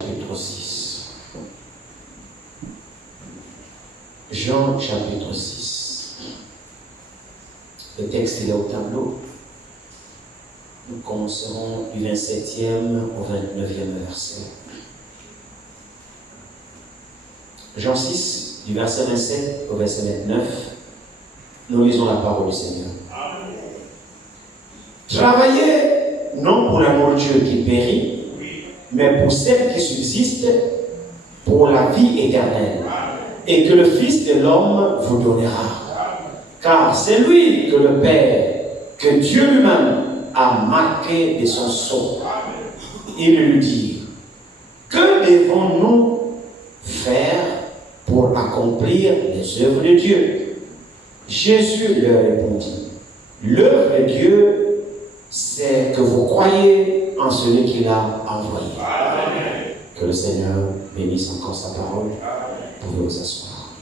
chapitre 6. Jean chapitre 6. Le texte est là au tableau. Nous commencerons du 27e au 29e verset. Jean 6, du verset 27 au verset 29, nous lisons la parole du Seigneur. Travaillez non pour la nourriture qui périt, mais pour celle qui subsiste, pour la vie éternelle, et que le Fils de l'homme vous donnera. Car c'est lui que le Père, que Dieu lui-même a marqué de son sceau. Il lui dit: que devons-nous faire pour accomplir les œuvres de Dieu? Jésus leur répondit: l'œuvre de Dieu, c'est que vous croyez en celui qu'il a envoyé. Amen. Que le Seigneur bénisse encore sa parole. Vous pouvez vous asseoir.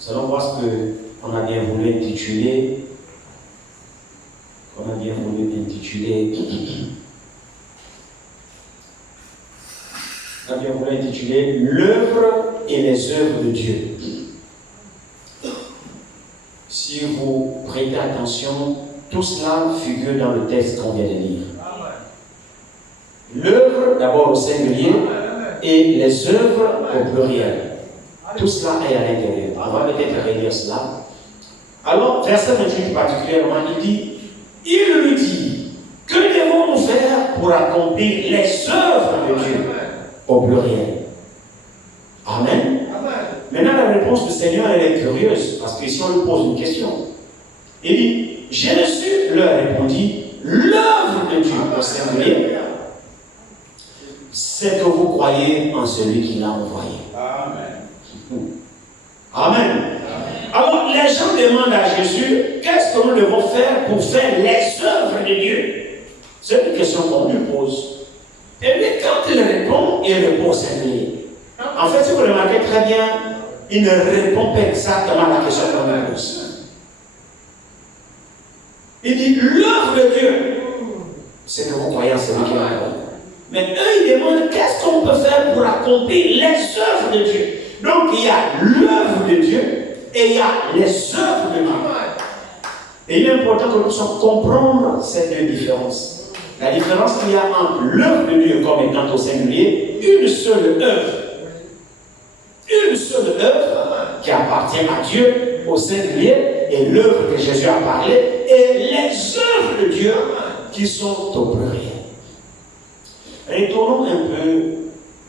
Nous allons voir ce qu'on a bien voulu intituler. L'œuvre et les œuvres de Dieu. Si vous prêtez attention, tout cela figure dans le texte qu'on vient de lire. L'œuvre, d'abord au singulier, et les œuvres au pluriel. Tout cela est à l'intérieur. On va peut-être relire cela. Alors, verset 28 particulièrement, il lui dit: que devons-nous faire pour accomplir les œuvres de Dieu? Au pluriel. Amen. Maintenant, la réponse du Seigneur, elle est curieuse, parce que si on lui pose une question, il dit: Jésus leur répondit: l'œuvre de Dieu au singulier, c'est que vous croyez en celui qui l'a envoyé. Amen. Amen. Alors, les gens demandent à Jésus: qu'est-ce que nous devons faire pour faire les œuvres de Dieu? C'est une question qu'on lui pose. Et lui, quand il répond au singulier. En fait, si vous remarquez très bien, il ne répond pas exactement à la question qu'on lui pose. Il dit: l'œuvre de Dieu, c'est que vous croyez en celui qui l'a envoyé. Mais eux, ils demandent: qu'est-ce qu'on peut faire pour accomplir les œuvres de Dieu? Donc, il y a l'œuvre de Dieu et il y a les œuvres de Dieu. Et il est important que nous puissions comprendre ces deux différences. La différence qu'il y a entre l'œuvre de Dieu comme étant au singulier, une seule œuvre. Une seule œuvre qui appartient à Dieu au singulier, et l'œuvre que Jésus a parlé, et les œuvres de Dieu qui sont au pluriel. Retournons un peu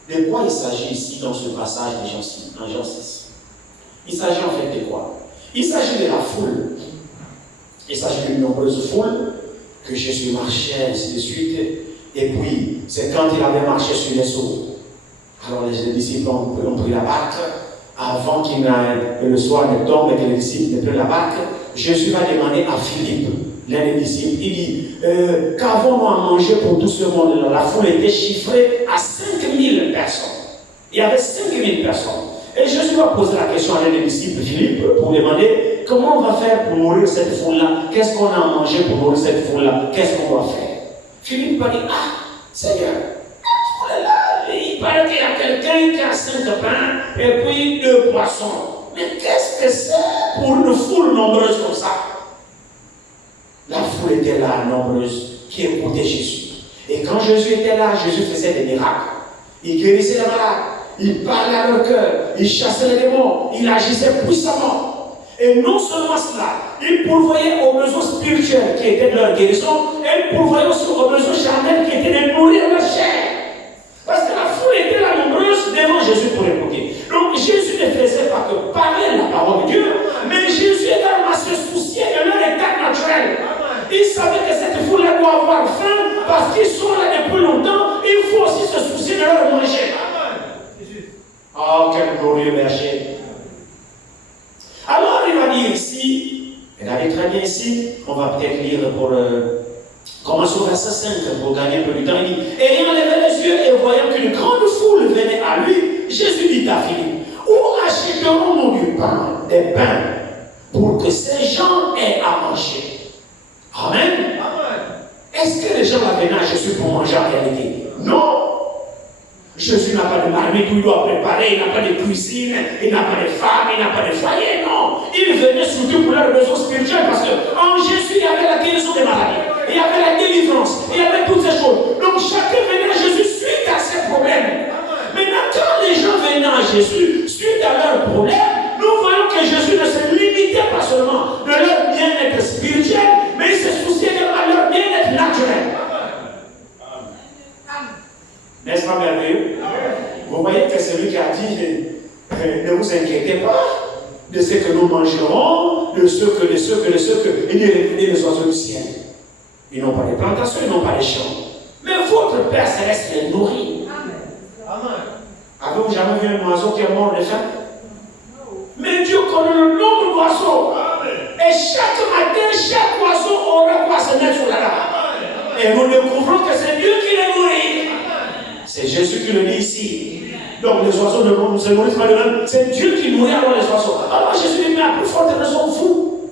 de quoi il s'agit ici dans ce passage de Jean 6. Il s'agit en fait de quoi? Il s'agit de la foule. Il s'agit d'une nombreuse foule que Jésus marchait, ainsi de suite. Et puis, c'est quand il avait marché sur les eaux. Alors les disciples ont pris la barque. Avant que le soir ne tombe et que les disciples ne prennent la barque, Jésus va demander à Philippe, l'un des disciples, il dit: qu'avons-nous à manger pour tout ce monde-là? La foule était chiffrée à 5000 personnes. Il y avait 5000 personnes. Et Jésus va poser la question à l'un des disciples, Philippe, pour demander: comment on va faire pour nourrir cette foule-là? Qu'est-ce qu'on a à manger pour nourrir cette foule-là? Qu'est-ce qu'on va faire? Philippe va dire: ah, Seigneur, il paraît qu'il y a quelqu'un qui a 5 pains et puis 2 poissons. Mais qu'est-ce que c'est pour une foule nombreuse comme ça? La foule était là, nombreuse, qui écoutait Jésus. Et quand Jésus était là, Jésus faisait des miracles. Il guérissait les malades, il parlait à leur cœur, il chassait les démons, il agissait puissamment. Et non seulement cela, il pourvoyait aux besoins spirituels qui étaient de leur guérison, et il pourvoyait aussi aux besoins charnels qui étaient de nourrir leur chair. Parce que la foule était là nombreuse devant Jésus pour écouter. Donc Jésus ne faisait pas que parler la parole de Dieu, mais Jésus également se souciait de leur état naturel. Il savait que cette foule-là doit avoir faim parce qu'ils sont là depuis longtemps. Il faut aussi se soucier de leur manger. Oh, quel glorieux berger. Alors il va dire ici, regardez très bien ici, on va peut-être lire pour commencer au verset 5 pour gagner un peu du temps. Il dit: ayant levé les yeux et voyant qu'une grande foule venait à lui, Jésus dit à Philippe: où achèterons-nous des pains pour que ces gens aient à manger? Amen. Est-ce que les gens avaient à Jésus pour manger en réalité? Non. Jésus n'a pas de marmite où il doit préparer, il n'a pas de cuisine, il n'a pas de femme, il n'a pas de foyer, non. Il venait surtout pour leurs besoins spirituels parce qu'en Jésus, il y avait la guérison des maladies, il y avait la délivrance, il y avait toutes ces choses. Donc chacun venait à Jésus suite à ses problèmes. Maintenant, quand les gens venaient à Jésus suite à leurs problèmes, nous voyons que Jésus ne se limitait pas seulement de leur bien-être spirituel, mais il se souciait également de leur bien-être naturel. N'est-ce pas merveilleux? Vous voyez que celui qui a dit ne vous inquiétez pas de ce que nous mangerons, de ce que, il dit regardez les oiseaux du ciel. Ils n'ont pas de plantations, ils n'ont pas de champs. Mais votre Père céleste les nourrit. Avez-vous jamais vu un oiseau qui est mort de faim? Mais Dieu connaît le nombre d'oiseaux. Et chaque matin, chaque oiseau aura quoi se mettre sur la table. Et nous découvrons que c'est Dieu qui les nourrit. C'est Jésus qui le dit ici. Donc les oiseaux ne se nourrissent pas de même. C'est Dieu qui nourrit alors les oiseaux. Alors Jésus dit, mais à plus forte raison, vous,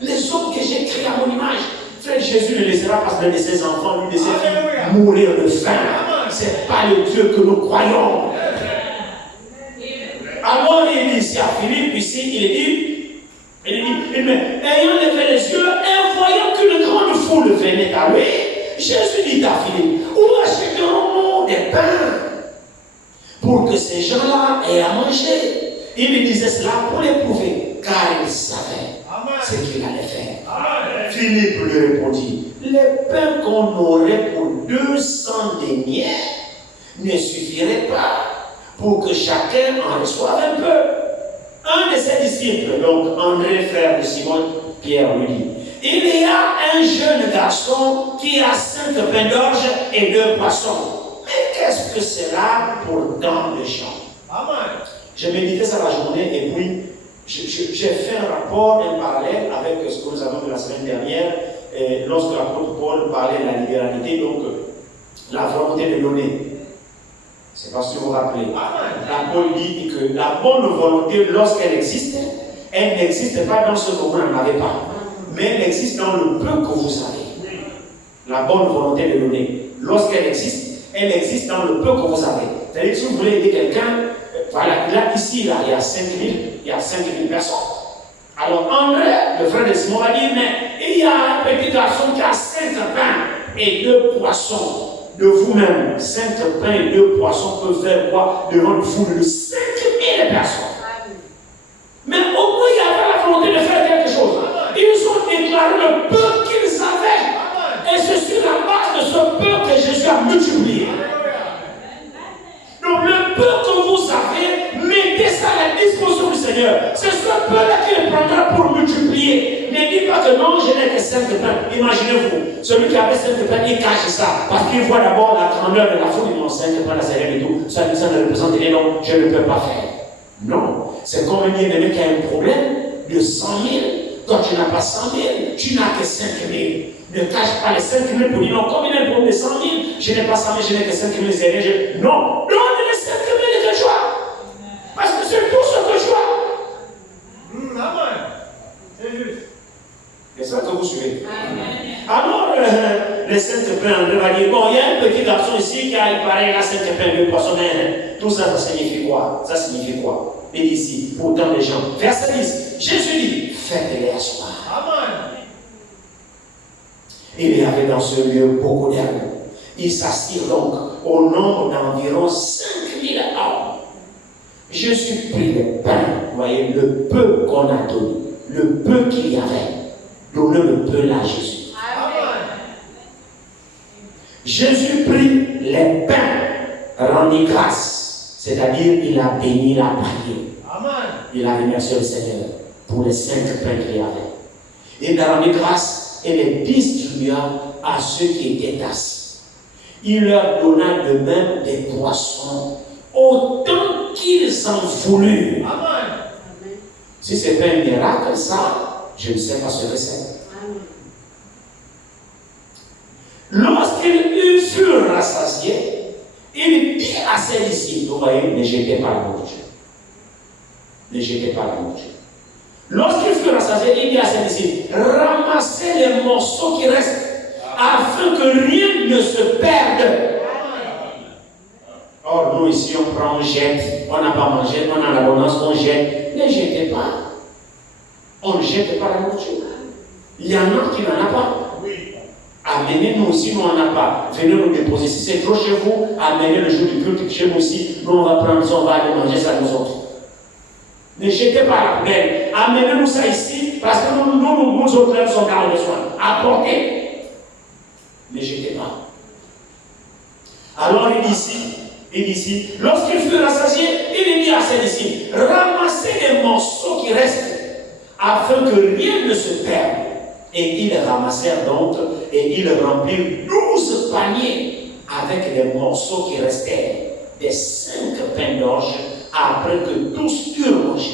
les hommes que j'ai créés à mon image. Frère, Jésus ne laissera pas l'un de ses enfants, l'une de ses filles, mourir de faim. Ce n'est pas le Dieu que nous croyons. Alors il dit ici à Philippe, ici, il dit, mais ayant levé les yeux et voyant qu'une grande foule venait à lui, Jésus dit à Philippe, où achèterons-nous des pains pour que ces gens-là aient à manger? Il lui disait cela pour l'éprouver, car il savait ce qu'il allait faire. Amen. Philippe lui répondit, les pains qu'on aurait pour 200 deniers ne suffiraient pas pour que chacun en reçoive un peu. Un de ses disciples, donc André, frère de Simon, Pierre, lui dit, il y a un jeune garçon qui a 5 pains d'orge et 2 poissons. Mais qu'est-ce que c'est là pour tant de gens? Amen. J'ai médité ça la journée et puis j'ai fait un rapport, un parallèle avec ce que nous avons vu la semaine dernière, lorsque l'apôtre Paul parlait de la libéralité, donc la volonté de donner. Je ne sais pas si vous vous rappelez. La Paul dit que la bonne volonté, lorsqu'elle existe, elle n'existe pas dans ce que vous n'en avez pas, mais elle existe dans le peu que vous avez. La bonne volonté de donner, lorsqu'elle existe, elle existe dans le peu que vous avez. C'est-à-dire que si vous voulez aider quelqu'un, voilà, là, ici, là, il y a 5000 personnes. Alors, André, le frère de Simon, va dire, mais il y a un petit garçon qui a 5 pains et 2 poissons. De vous-même, 5 pains et 2 poissons peuvent faire quoi devant une foule de 5000 personnes. Mais au moins, il y avait la volonté de faire quelque chose. Ils ont déclaré le peu qu'ils avaient. Et c'est sur la base de ce peu que Jésus a multiplié. Donc le peu que vous avez, mettez ça à la disposition du Seigneur. C'est ce peu-là qu'il prendra pour multiplier. Ne dites pas que non, je n'ai que 5 pains. Imaginez-vous, celui qui avait 5 pains, il cache ça. Parce qu'il voit d'abord la grandeur de la foule. Il dit non, 5 pains, là, c'est rien du tout. Ça ne représente rien, non, je ne peux pas faire. Non, c'est comme un bien-aimé qui a un problème de 100 000. Toi, tu n'as pas 100 000, tu n'as que 5 000. Ne cache pas les 5 000 pour dire non, comme il a un problème de 100 000, je n'ai pas 100 000, je n'ai que 5 000, c'est rien. Non, donne les 5 000 que tu as. Parce que c'est tout ce que tu as. Amen. C'est juste. C'est ça que vous suivez. Amen. Alors, les 5 pains, on va dire, bon, il y a un petit garçon ici qui a, il paraît, il a 5 pains, 2 poissons, tout ça, ça signifie quoi? Ça signifie quoi? Il dit ici, pour tant de gens. Verset 10, Jésus dit, faites-les asseoir. Amen. Il y avait dans ce lieu beaucoup d'hommes. Ils s'assirent donc au nombre d'environ 5000 hommes. Jésus prit le pain, vous voyez, le peu qu'on a donné, le peu qu'il y avait, donnez le peu là à Jésus. Amen. Jésus prit les pains, rendit grâce, c'est-à-dire il a béni, il a prié. Amen. Il a remercié le Seigneur pour les 5 pains qu'il y avait. Il a rendu grâce et les distribua à ceux qui étaient assis. Il leur donna de même des poissons, autant qu'ils en voulurent. Amen. Si ce n'est pas un miracle, ça, je ne sais pas ce que c'est. Lorsqu'ils furent rassasiés, il dit à ses disciples, vous voyez, ne jetez pas la nourriture. Ne jetez pas la nourriture. Lorsqu'il fut rassasié, il dit à ses disciples, ramassez les morceaux qui restent, afin rien ne se perde. Or, nous ici, on prend, on jette, on n'a pas mangé, on a l'abondance, on jette. Ne jetez pas. On ne jette pas la nourriture. Il y en a qui n'en ont pas. Amenez-nous aussi, nous n'en avons pas. Venez nous déposer. Si c'est trop chez vous, amenez le jour du culte chez nous aussi. Nous, on va prendre ça, on va aller manger ça nous autres. Ne jetez pas la poubelle. Amenez-nous ça ici, parce que nous autres même sommes dans le besoin. Apportez. Ne jetez pas. Alors, il dit ici, lorsqu'il fut rassasié, il dit à ses disciples, ramassez les morceaux qui restent, afin que rien ne se perde. Et ils ramassèrent donc, et ils remplirent 12 paniers avec les morceaux qui restaient, des 5 pains d'orge, après que tous eurent mangé.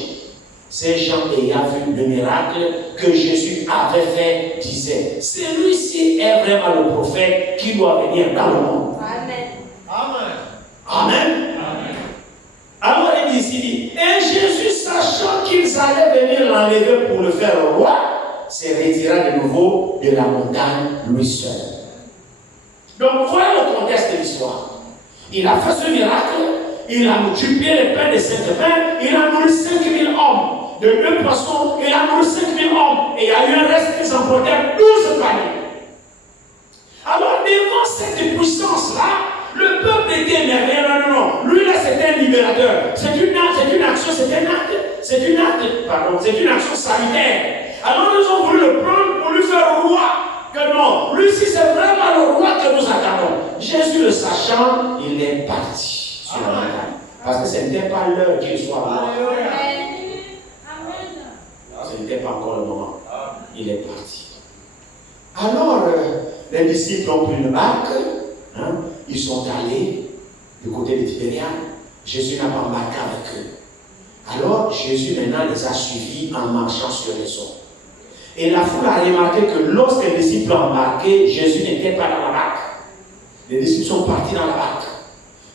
Ces gens ayant vu le miracle que Jésus avait fait, disaient, celui-ci est vraiment le prophète qui doit venir dans le monde. Amen. Amen. Amen. Amen. Alors il dit ici, et Jésus, sachant qu'ils allaient venir l'enlever pour le faire roi, se retira de nouveau de la montagne lui seul. Donc voilà le contexte de l'histoire. Il a fait ce miracle, il a multiplié les pains de 5 pains, il a nourri 5000 hommes. De 2 poissons, il a nourri 5000 hommes. Et il y a eu un reste qui s'emportait 12 paniers. Alors devant cette puissance-là, le peuple était émerveillé. Non. Lui là, c'était un libérateur. C'est une action, c'est une action salutaire. Alors nous avons voulu le prendre pour lui faire roi. Que non, lui si c'est vraiment le roi que nous attendons. Jésus le sachant, il est parti sur la montagne. Parce que ce n'était pas l'heure qu'il soit roi. Ce n'était pas encore le moment. Il est parti. Alors, les disciples ont pris une barque. Ils sont allés du côté de Tibériade. Jésus n'a pas embarqué avec eux. Alors, Jésus maintenant les a suivis en marchant sur les eaux. Et la foule a remarqué que lorsque les disciples ont embarqué, Jésus n'était pas dans la barque. Les disciples sont partis dans la barque.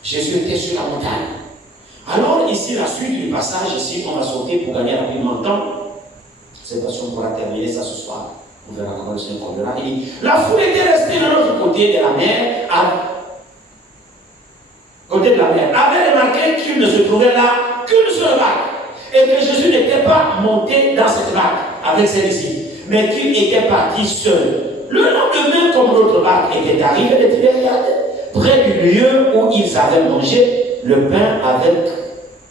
Jésus était sur la montagne. Alors, ici, la suite du passage, ici, on va sauter pour gagner rapidement le temps. Cette façon, on pourra terminer ça ce soir. On verra comment le Seigneur conduira. Il dit, la foule était restée de l'autre côté de la mer, avait remarqué qu'il ne se trouvait là qu'une seule barque. Et que Jésus n'était pas monté dans cette barque avec ses disciples, mais qu'il était parti seul. Le lendemain, comme l'autre barque était arrivée de Tibériade, près du lieu où ils avaient mangé le pain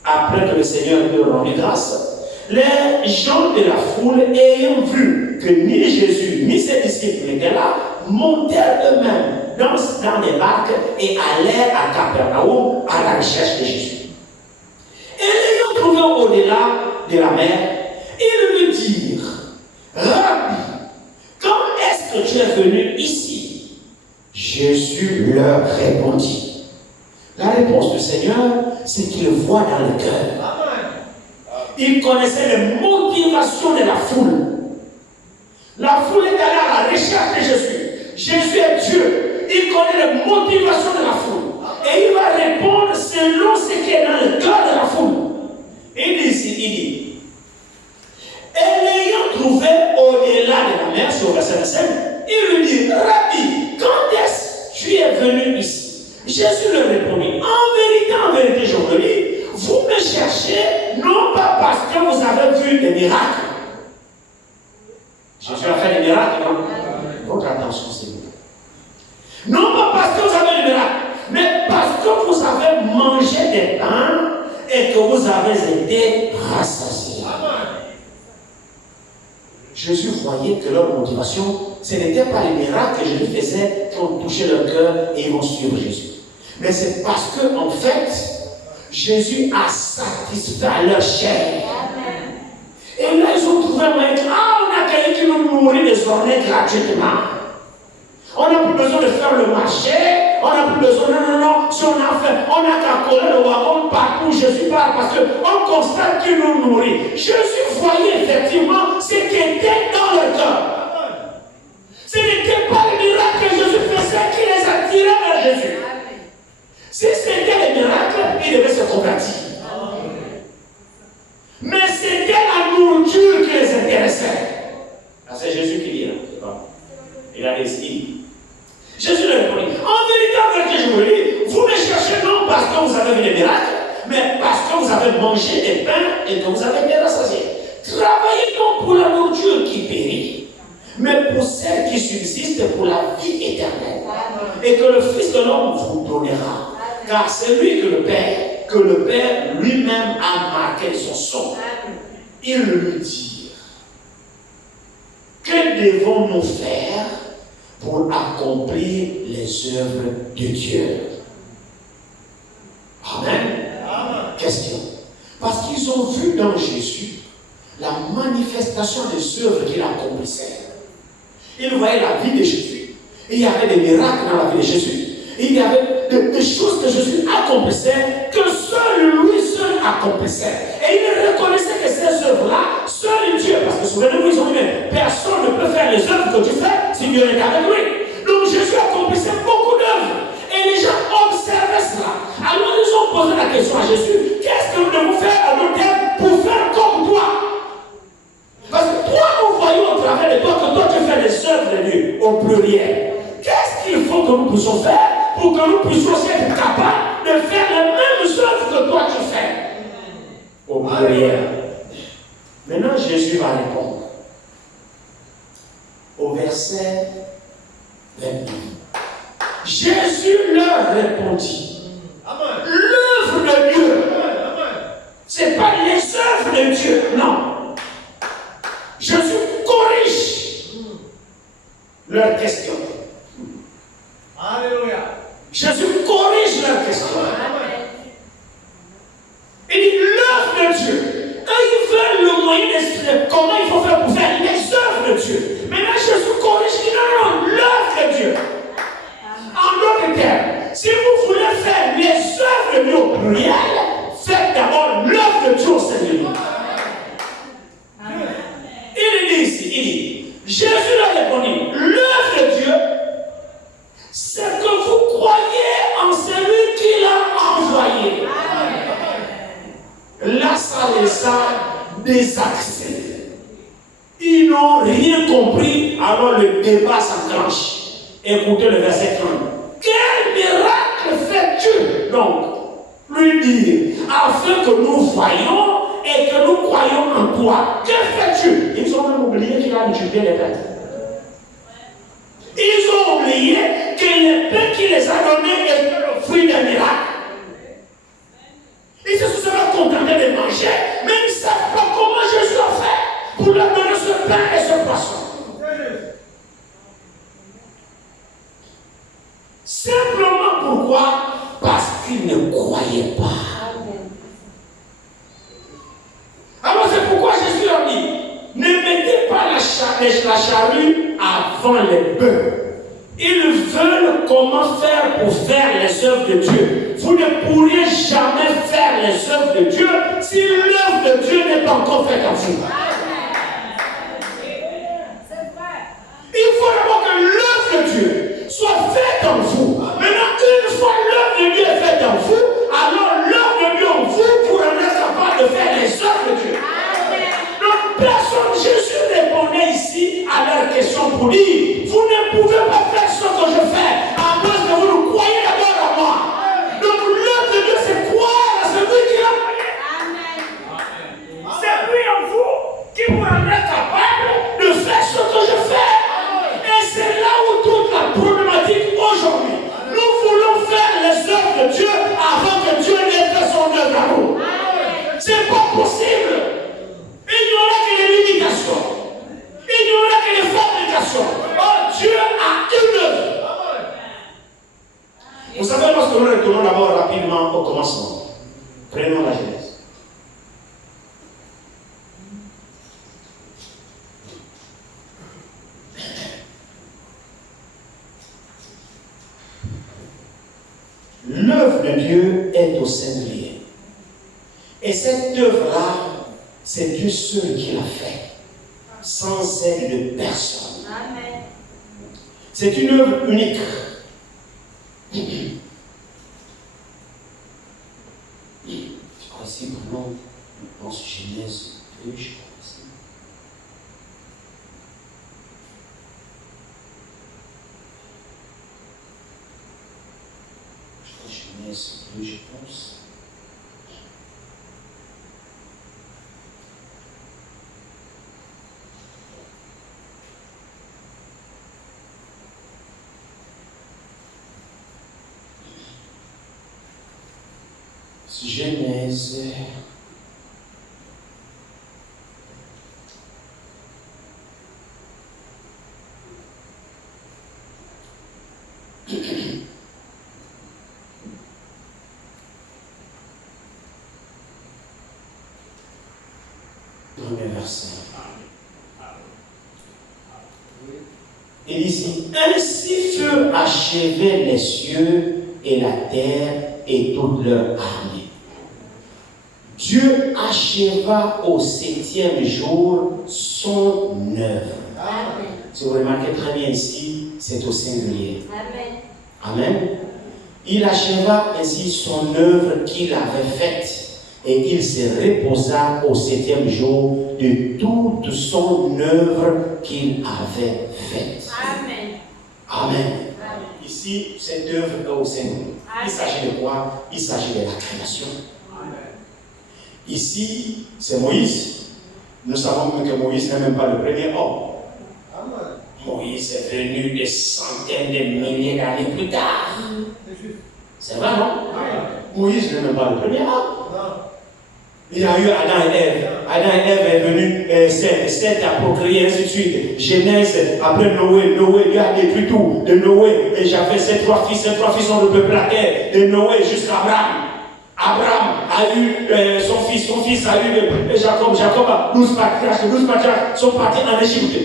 après que le Seigneur lui ait rendu grâce, les gens de la foule, ayant vu que ni Jésus ni ses disciples n'étaient là, montèrent eux-mêmes dans des barques et allèrent à Capernaum à la recherche de Jésus. Et l'ayant trouvé au-delà de la mer, ils lui dirent, Rabbi, quand est-ce que tu es venu ici? Jésus leur répondit. La réponse du Seigneur, c'est qu'il voit dans le cœur. Il connaissait les motivations de la foule. La foule est allée à la recherche de Jésus. Jésus est Dieu. Il connaît les motivations de la foule. Et il va répondre selon ce qui est dans le cœur de la foule. Il dit, et l'ayant trouvé au-delà de la mer, sur le verset 5, il lui dit, Rabbi, quand est-ce que tu es venu ici? Jésus lui répondit, en vérité, je vous le dis, vous me cherchez, non pas parce que vous avez vu des miracles. Jésus a fait des miracles, non? Votre attention, s'il vous plaît. Non pas parce que vous avez des miracles, mais parce que vous avez mangé des pains et que vous avez été rassasiés. Jésus voyait que leur motivation, ce n'était pas les miracles que Jésus faisait qui ont touché leur cœur et ils vont suivre Jésus. Mais c'est parce que, en fait, Jésus a satisfait leur chair. Et là, ils ont trouvé un moyen. On a quelqu'un qui nous nourrit désormais gratuitement. On n'a plus besoin de faire le marché. On n'a plus besoin. Non. Si on a qu'à coller le wagon partout, Jésus parle parce qu'on constate qu'il nous nourrit. Jésus voyait effectivement ce qui était dans le cœur. Ce n'était pas le miracle que Jésus faisait qui les attirait vers Jésus. Si c'était les miracles, il devait se convertir. Mais c'était la nourriture qui les intéressait. C'est Jésus qui dit, il a décidé. Jésus la vie éternelle. Et que le Fils de l'homme vous donnera. Car c'est lui que le Père lui-même a marqué son sang. Ils lui dirent, que devons-nous faire pour accomplir les œuvres de Dieu? Amen. Question. Parce qu'ils ont vu dans Jésus la manifestation des œuvres qu'il accomplissait. Ils voyaient la vie de Jésus. Il y avait des miracles dans la vie de Jésus. Il y avait des choses que Jésus accomplissait, que seul lui seul accomplissait. Et ils reconnaissaient que ces œuvres-là, seul Dieu, parce que souvenez-vous, ils ont dit, personne ne peut faire les œuvres que tu fais si Dieu est avec lui. Donc Jésus accomplissait beaucoup d'œuvres. Et les gens observaient cela. Alors ils ont posé la question à Jésus, qu'est-ce que nous devons faire à nos termes pour faire comme toi? Parce que toi, nous voyons au travers de toi que toi tu fais les œuvres de Dieu au pluriel. Qu'est-ce qu'il faut que nous puissions faire pour que nous puissions aussi être capables de faire les mêmes œuvres que toi tu fais au pluriel? Maintenant, Jésus va répondre au verset 29. Jésus leur répondit, l'œuvre de Dieu, ce n'est pas les œuvres de Dieu, non. Jésus corrige leur question. Alléluia. Jésus corrige leur question. Il dit l'œuvre de Dieu. Quand ils veulent le moyen d'expliquer comment il faut faire pour faire les œuvres de Dieu. Maintenant Jésus corrige, il dit non, l'œuvre de Dieu. En d'autres termes, si vous voulez faire les œuvres de Dieu au pluriel, faites d'abord l'œuvre de Dieu au singulier. Il dit ici, il dit, Jésus leur répondit, l'œuvre de Dieu, c'est que vous croyez en celui qui l'a envoyé. Là, ça les a désaxés. Ils n'ont rien compris, alors le débat s'enclenche. Écoutez le verset 30. Quel miracle fais-tu donc? Lui dire, afin que nous voyions et que nous croyons en toi. Que fais-tu? Ils ont même oublié qu'il a multiplié les pains. Ils ont oublié que les pains qu'il les a donnés étaient le fruit d'un miracle. Ils se sont seulement contentés de manger, mais ils ne savent pas comment Jésus a fait pour leur donner ce pain et ce poisson. Simplement pourquoi? Parce qu'ils ne croyaient pas. Alors c'est pourquoi Jésus leur dit, ne mettez pas la charrue avant les bœufs. Ils veulent comment faire pour faire les œuvres de Dieu. Vous ne pourriez jamais faire les œuvres de Dieu si l'œuvre de Dieu n'est pas encore faite en vous. Il faut d'abord que l'œuvre de Dieu soit faite en vous. Maintenant, une fois l'œuvre de Dieu est faite en vous, alors l'œuvre de Dieu en vous pourra être capable de faire les œuvres de Dieu. Donc, personne, Jésus répondait ici à leur question pour dire, vous ne pouvez pas faire ce que je fais, à moins que vous nous croyez d'abord à moi. Donc, l'œuvre de Dieu, c'est croire à celui qui l'a envoyé. C'est lui en vous qui vous rendra capable de faire ce que je fais. Et c'est là où toute la problématique aujourd'hui. Nous voulons faire les œuvres de Dieu avant que Dieu n'ait fait son œuvre à nous. C'est pas possible. Il n'y aura que les limitations. Il n'y aura que les fabrications. Oh, Dieu a une œuvre. Vous savez, lorsque nous retournons d'abord rapidement au commencement, prenons la Genèse. L'œuvre de Dieu est au singulier. Et cette œuvre-là, c'est Dieu seul qui l'a fait, sans aide de personne. Amen. C'est une œuvre unique. Je crois ici, maintenant, je pense Genèse 2, je crois ici. Je crois Genèse 2, je pense. Genèse. Premier verset. Il dit, ainsi furent achevés les cieux et la terre et toute leur armée. Dieu acheva au 7e jour son œuvre. Amen. Si vous remarquez très bien ici, c'est au singulier. Amen. Amen. Il acheva ainsi son œuvre qu'il avait faite et il se reposa au 7e jour de toute son œuvre qu'il avait faite. Amen. Amen. Amen. Ici, cette œuvre est au singulier. Il s'agit de quoi? Il s'agit de la création. Ici, c'est Moïse. Nous savons que Moïse n'est même pas le premier homme. Moïse est venu des centaines de milliers d'années plus tard. C'est vrai, non? Moïse n'est même pas le premier homme. Il y a eu Adam et Ève. Adam et Ève est venu, Seth a procréé, ainsi de suite. Genèse, après Noé, il y a des tout de Noé. Et j'avais ces trois fils ont le peuple à terre. De Noé jusqu'à Abraham. Abraham a eu son fils a eu Jacob. Jacob a 12 patriarches sont partis en Égypte.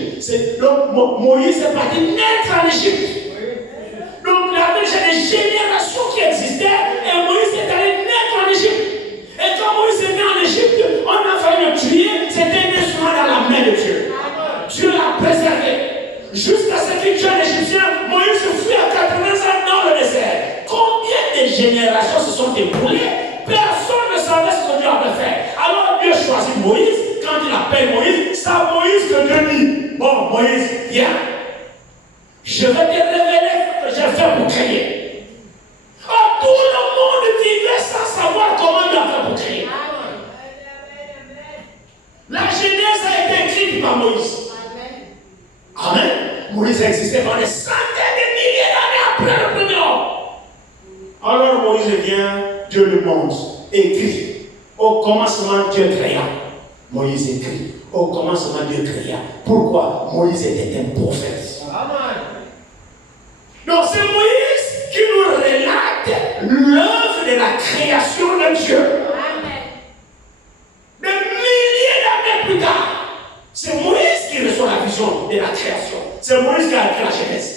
Donc Moïse est parti naître en Égypte. Donc la Bible, c'est des générations qui existaient et Moïse est allé naître en Égypte. Et quand Moïse est né en Égypte, on a failli le tuer, c'était un instrument dans la main de Dieu. Dieu l'a préservé. Jusqu'à ce qu'il tue un Égyptien, Moïse fuit à 80 ans dans le désert. Combien de générations se sont écoulées? Personne ne savait ce que Dieu avait fait. Alors Dieu choisit Moïse. Quand il appelle Moïse, c'est à Moïse que Dieu dit, bon Moïse, viens. Je vais te révéler ce que j'ai fait pour créer. Oh, tout le monde vivait sans savoir comment Dieu a fait pour créer. La Genèse a été écrite par Moïse. Amen. Moïse a existé pendant des centaines de milliers d'années après le premier homme. Alors Moïse vient, Dieu le montre, écrit. Au commencement, Dieu créa. Moïse écrit. Au commencement, Dieu créa. Pourquoi? Moïse était un prophète. Amen. Donc c'est Moïse qui nous relate l'œuvre de la création de Dieu. Amen. Des milliers d'années plus tard, c'est Moïse qui reçoit la vision de la création. C'est Moïse qui a écrit la Genèse.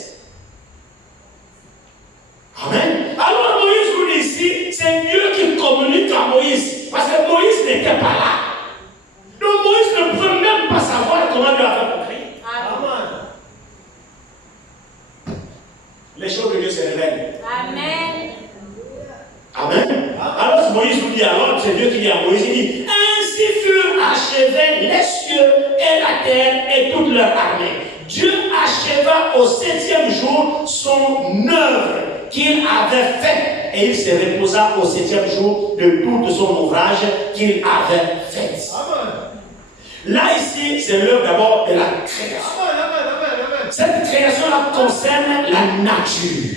Amen. Alors Moïse vous dit ici, c'est Dieu qui communique à Moïse. Parce que Moïse n'était pas là. Donc Moïse ne peut même pas savoir comment Dieu a fait pour créer. Amen. Les choses de Dieu se révèlent. Amen. Amen. Alors Moïse vous dit, alors c'est Dieu qui dit à Moïse, il dit, ainsi furent achevés les cieux et la terre et toute leur armée. Dieu acheva au 7e jour son œuvre qu'il avait faite et il se reposa au 7e jour de tout son ouvrage qu'il avait fait. Amen. Là ici, c'est l'œuvre d'abord de la création. Amen. Cette création-là concerne la nature.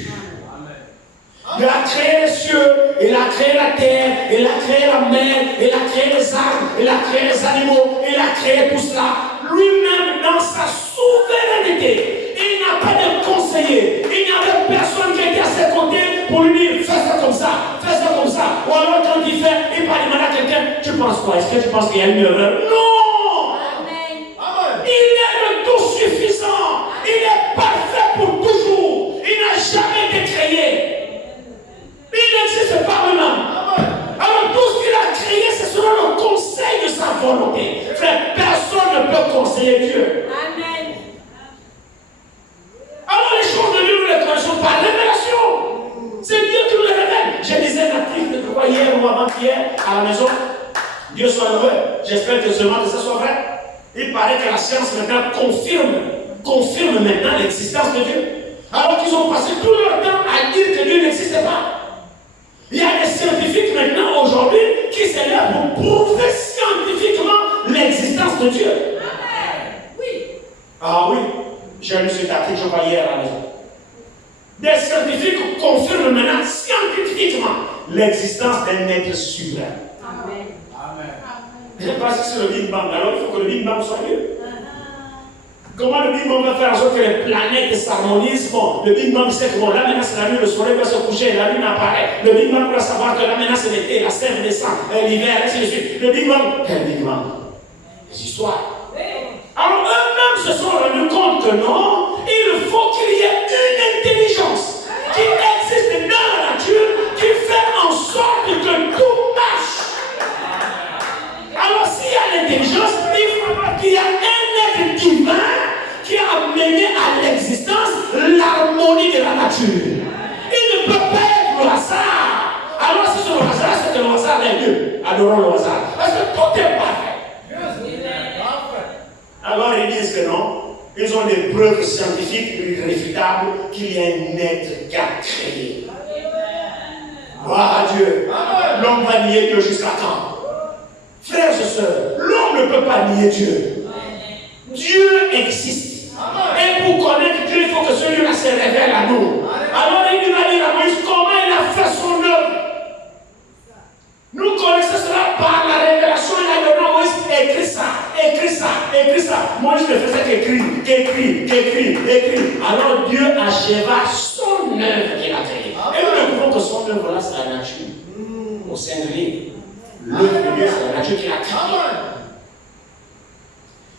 Il a créé les cieux, il a créé la terre, il a créé la mer, il a créé les arbres, il a créé les animaux, il a créé tout cela. Lui-même, dans sa souveraineté, il n'a pas de conseiller, il n'y avait personne qui était à ses côtés pour lui dire fais ça comme ça, fais ça comme ça. Ou alors quand il fait, il va demander à quelqu'un, tu penses quoi? Est-ce que tu penses qu'il y a une erreur? Non! Amen. Il est le tout suffisant, il est parfait pour toujours, il n'a jamais été créé. Il n'existe pas lui-même. Alors tout ce qu'il a créé, c'est selon le conseil de sa volonté. Frère, personne ne peut conseiller Dieu. Amen. Alors les choses de Dieu, nous les connaissons par révélation. C'est Dieu qui nous les révèle. Je disais un article de quoi hier ou avant-hier à la maison. Dieu soit heureux. J'espère que seulement que ça soit vrai. Il paraît que la science maintenant confirme maintenant l'existence de Dieu. Alors qu'ils ont passé tout leur temps à dire que Dieu n'existait pas. Il y a des scientifiques maintenant, aujourd'hui, qui sont là pour prouver scientifiquement l'existence de Dieu. Amen. Oui. Ah oui, j'ai lu cet article, je crois hier à la maison. Des scientifiques confirment maintenant scientifiquement l'existence d'un être suprême. Amen. Je passe sur le Big Bang. Alors il faut que le Big Bang soit Dieu. Comment le Big Bang va faire en sorte que les planètes s'harmonisent? Bon, le Big Bang sait que bon, là maintenant c'est la nuit, le soleil va se coucher, la lune apparaît. Le Big Bang va savoir que là maintenant c'est l'été, la sève descend, l'hiver, ainsi de suite. Le Big Bang, quel Big Bang? Les histoires. Alors eux-mêmes se sont rendus compte que non, il faut qu'il y ait une intelligence qui existe dans la nature, qui fait en sorte que tout marche. Alors s'il y a l'intelligence, il faut qu'il y ait un être divin qui a mené à l'existence l'harmonie de la nature. Il ne peut pas être le hasard. Alors si c'est le hasard, c'est que le hasard est Dieu. Adorons le hasard. Parce que tout est parfait. Alors ils disent que non. Ils ont des preuves scientifiques irréfutables qu'il y a un être qui a créé. Gloire à Dieu. L'homme va nier Dieu jusqu'à quand? Frères et sœurs, l'homme ne peut pas nier Dieu. Dieu existe. Et pour connaître Dieu, il faut que celui-là se révèle à nous. Alors il va dire à Moïse comment il a fait son œuvre. Nous connaissons cela par la révélation. Il a donné à Moïse, écris ça, écris ça, écris ça. Moïse ne faisait qu'écrire. Alors Dieu acheva son œuvre qu'il a créée. Et nous découvrons que son œuvre là, c'est la nature. Au singulier. L'œuvre de Dieu, c'est la nature qu'il a créée.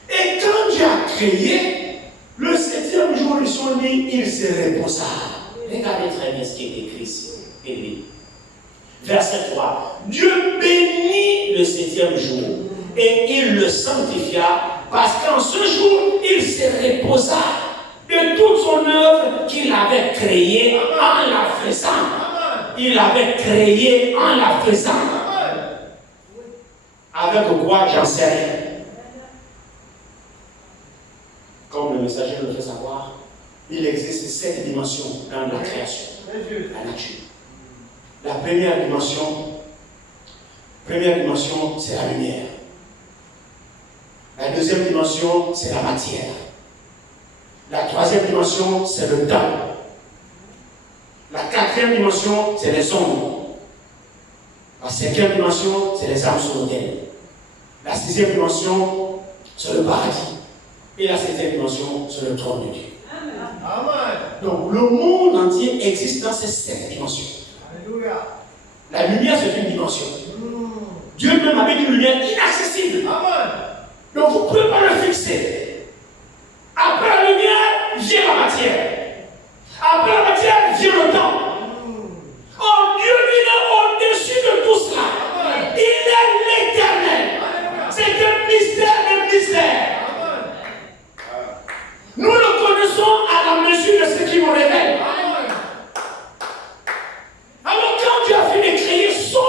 Et quand Dieu a créé, le 7e jour, ils sont nés, il se reposa. Regardez très bien ce qui est écrit ici. Verset 3. Dieu bénit le 7e jour et il le sanctifia parce qu'en ce jour, il se reposa de toute son œuvre qu'il avait créée en la faisant. Il avait créé en la faisant. Avec quoi, j'en sais rien. Comme le messager le fait savoir, il existe 7 dimensions dans la création, la nature. La première dimension, c'est la lumière. La deuxième dimension, c'est la matière. La troisième dimension, c'est le temps. La quatrième dimension, c'est les ombres. La cinquième dimension, c'est les âmes sur l'autel. La sixième dimension, c'est le paradis. Et la septième dimension, c'est le trône de Dieu. Amen. Donc le monde entier existe dans ces 7 dimensions. Alléluia. La lumière, c'est une dimension. Dieu même avec une lumière inaccessible. Amen. Donc vous ne pouvez pas le fixer. Après la lumière, vient la matière. Après la matière, vient le temps. Oh, Dieu, il est au-dessus de tout cela. Amen. Il est l'éternel. C'est un mystère de mystère. Nous le connaissons à la mesure de ce qu'il nous révèle. Alors quand Dieu a fini de créer son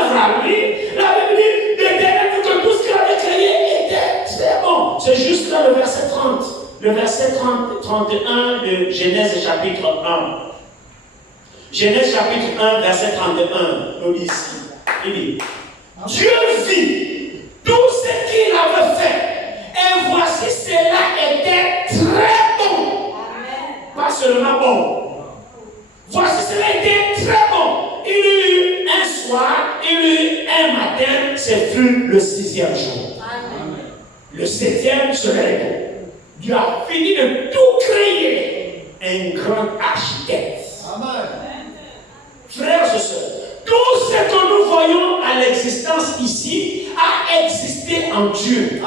œuvre à lui, la Bible dit l'Éternel dit que tout ce qu'il avait créé était très bon. C'est juste là le verset 30. Le verset 31 de Genèse chapitre 1. Genèse chapitre 1, verset 31. On dit ici. Il dit, Dieu vit tout ce qu'il avait fait. Et voici cela était très bon. Pas seulement bon. Voici cela était très bon. Il y eut un soir, il y eut un matin, ce fut le 6e jour. Amen. Le 7e serait bon. Dieu a fini de tout créer. Un grand architecte. Amen. Frères et sœurs, tout ce que nous voyons à l'existence ici a existé en Dieu,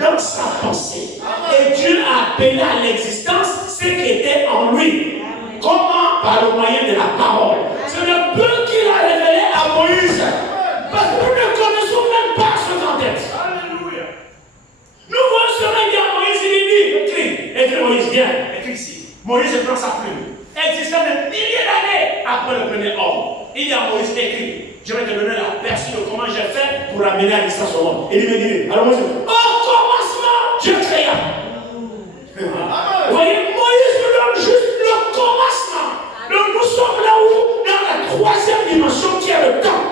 dans sa pensée. Et Dieu a appelé à l'existence ce qui était en lui. Comment? Par le moyen de la parole. C'est le peu qu'il a révélé à Moïse. Parce que nous ne connaissons même pas ce grand être. Alléluia. Nous voyons seulement dire à Moïse, il dit, écris Moïse, viens, écris ici. Moïse prend sa plume. Existant des milliers d'années après le premier homme. Il dit à Moïse, écrit, je vais te donner l'aperçu de comment j'ai fait pour amener à distance au monde. Et il me dit, alors Moïse, au commencement, je créa. Vous voyez, Moïse nous donne juste le commencement. Donc nous sommes là où, dans la 3e dimension qui est le temps.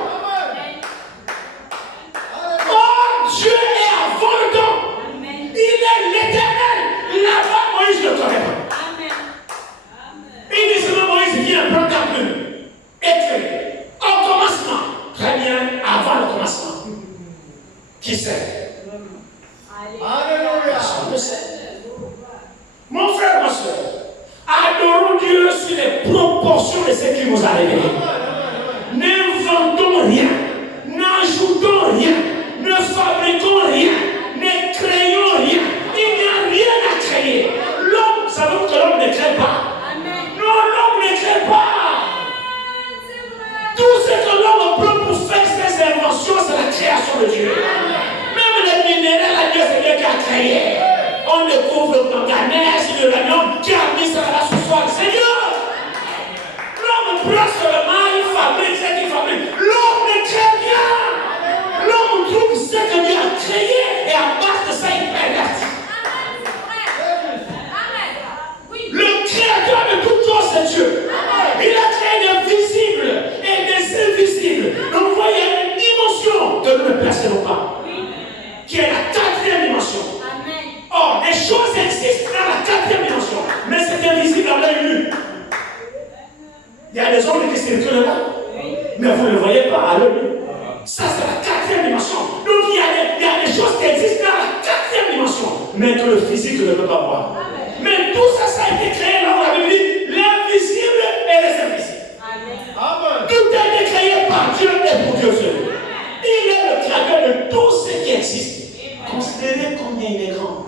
Oh, Dieu est avant le temps. Il est l'éternel. Là-bas, Moïse ne connaît pas. Il dit seulement Moïse, viens, prends ta plume. Écris. On commence Qui sait? Alléluia. Personne ne sait. Mon frère, ma soeur, adorons Dieu sur les proportions de ce qu'il nous a révélé. N'inventons rien, n'ajoutons rien, ne fabriquons rien, ne créons rien. Il n'y a rien à créer. L'homme, savons que l'homme ne crée pas. Non, l'homme ne crée pas. Tout ce que l'homme prend pour faire ses inventions, c'est la création de Dieu. Même les minéraux, Dieu, c'est Dieu qui a créé. On découvre le manganèse, l'uranium, qui a mis ça là ce soir. C'est Dieu. L'homme prend seulement, il fabrique ce qu'il fabrique. L'homme ne crée rien. L'homme trouve ce que Dieu a créé et à part de ça, il pervertit. Le créateur de toutes choses, c'est Dieu. Il a créé des visibles et des invisibles. Donc, vous voyez, il y a une dimension que nous ne percevons pas, qui est la 4e dimension. Or, les choses existent dans la 4e dimension, mais c'est invisible à l'œil nu. Il y a des hommes qui circulent là, mais vous ne le voyez pas à l'œil nu. Ça, c'est la 4e dimension. Donc, il y a des choses qui existent dans la 4e dimension, mais que le physique ne peut pas voir. Mais tout ça, ça a été créé dans la Bible, l'invisible et les invisibles. Tout a été créé par Dieu et pour Dieu seul. Il est le créateur de tout ce qui existe. Considérez combien il est grand.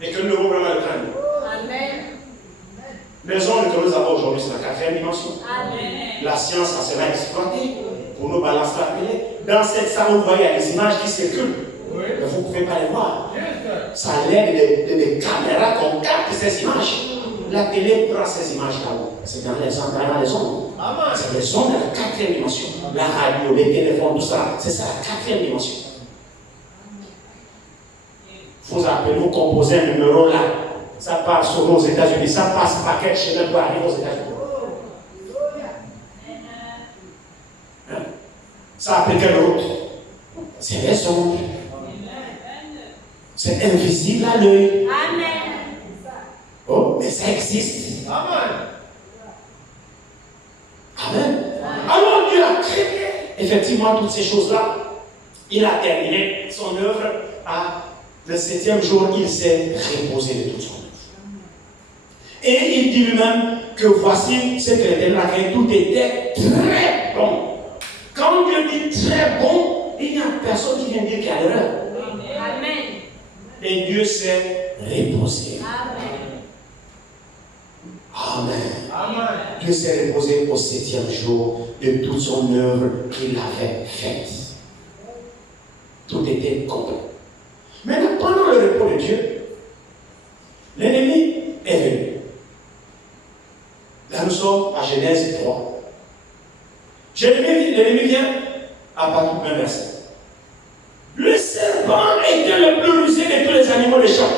Et que nous devons vraiment le craindre. Les ondes que nous avons aujourd'hui, c'est la 4e dimension. La science, ça sera exploitée pour nous balancer la télé. Dans cette salle, vous voyez, il y a des images qui circulent. Mais vous ne pouvez pas les voir. Ça a l'air des caméras qu'on capte ces images. La télé prend ces images là-haut. C'est dans les ondes. C'est les ondes de la 4e dimension. La radio, les téléphones, tout ça, c'est ça la 4e dimension. Vous appelez, vous composez un numéro là. Ça part sur aux États-Unis. Ça passe paquet chez nous pour arriver aux États-Unis. Hein? Ça a pris quelle route? C'est les ondes. C'est invisible à l'œil. Oh, mais ça existe. Amen. Alors Dieu a créé effectivement toutes ces choses-là. Il a terminé son œuvre à le 7e jour, il s'est reposé de toute son œuvre. Et il dit lui-même que voici ce que l'Éternel a créé, tout était très bon. Quand Dieu dit très bon, il n'y a personne qui vient dire qu'il y a l'erreur. Amen. Et Dieu s'est reposé. Amen. Amen. Dieu s'est reposé au 7e jour de toute son œuvre qu'il avait faite. Tout était complet. Maintenant, pendant le repos de Dieu, l'ennemi est venu. Là, nous sommes à Genèse 3. L'ennemi vient à partir du même verset. Le serpent était le plus rusé de tous les animaux des champs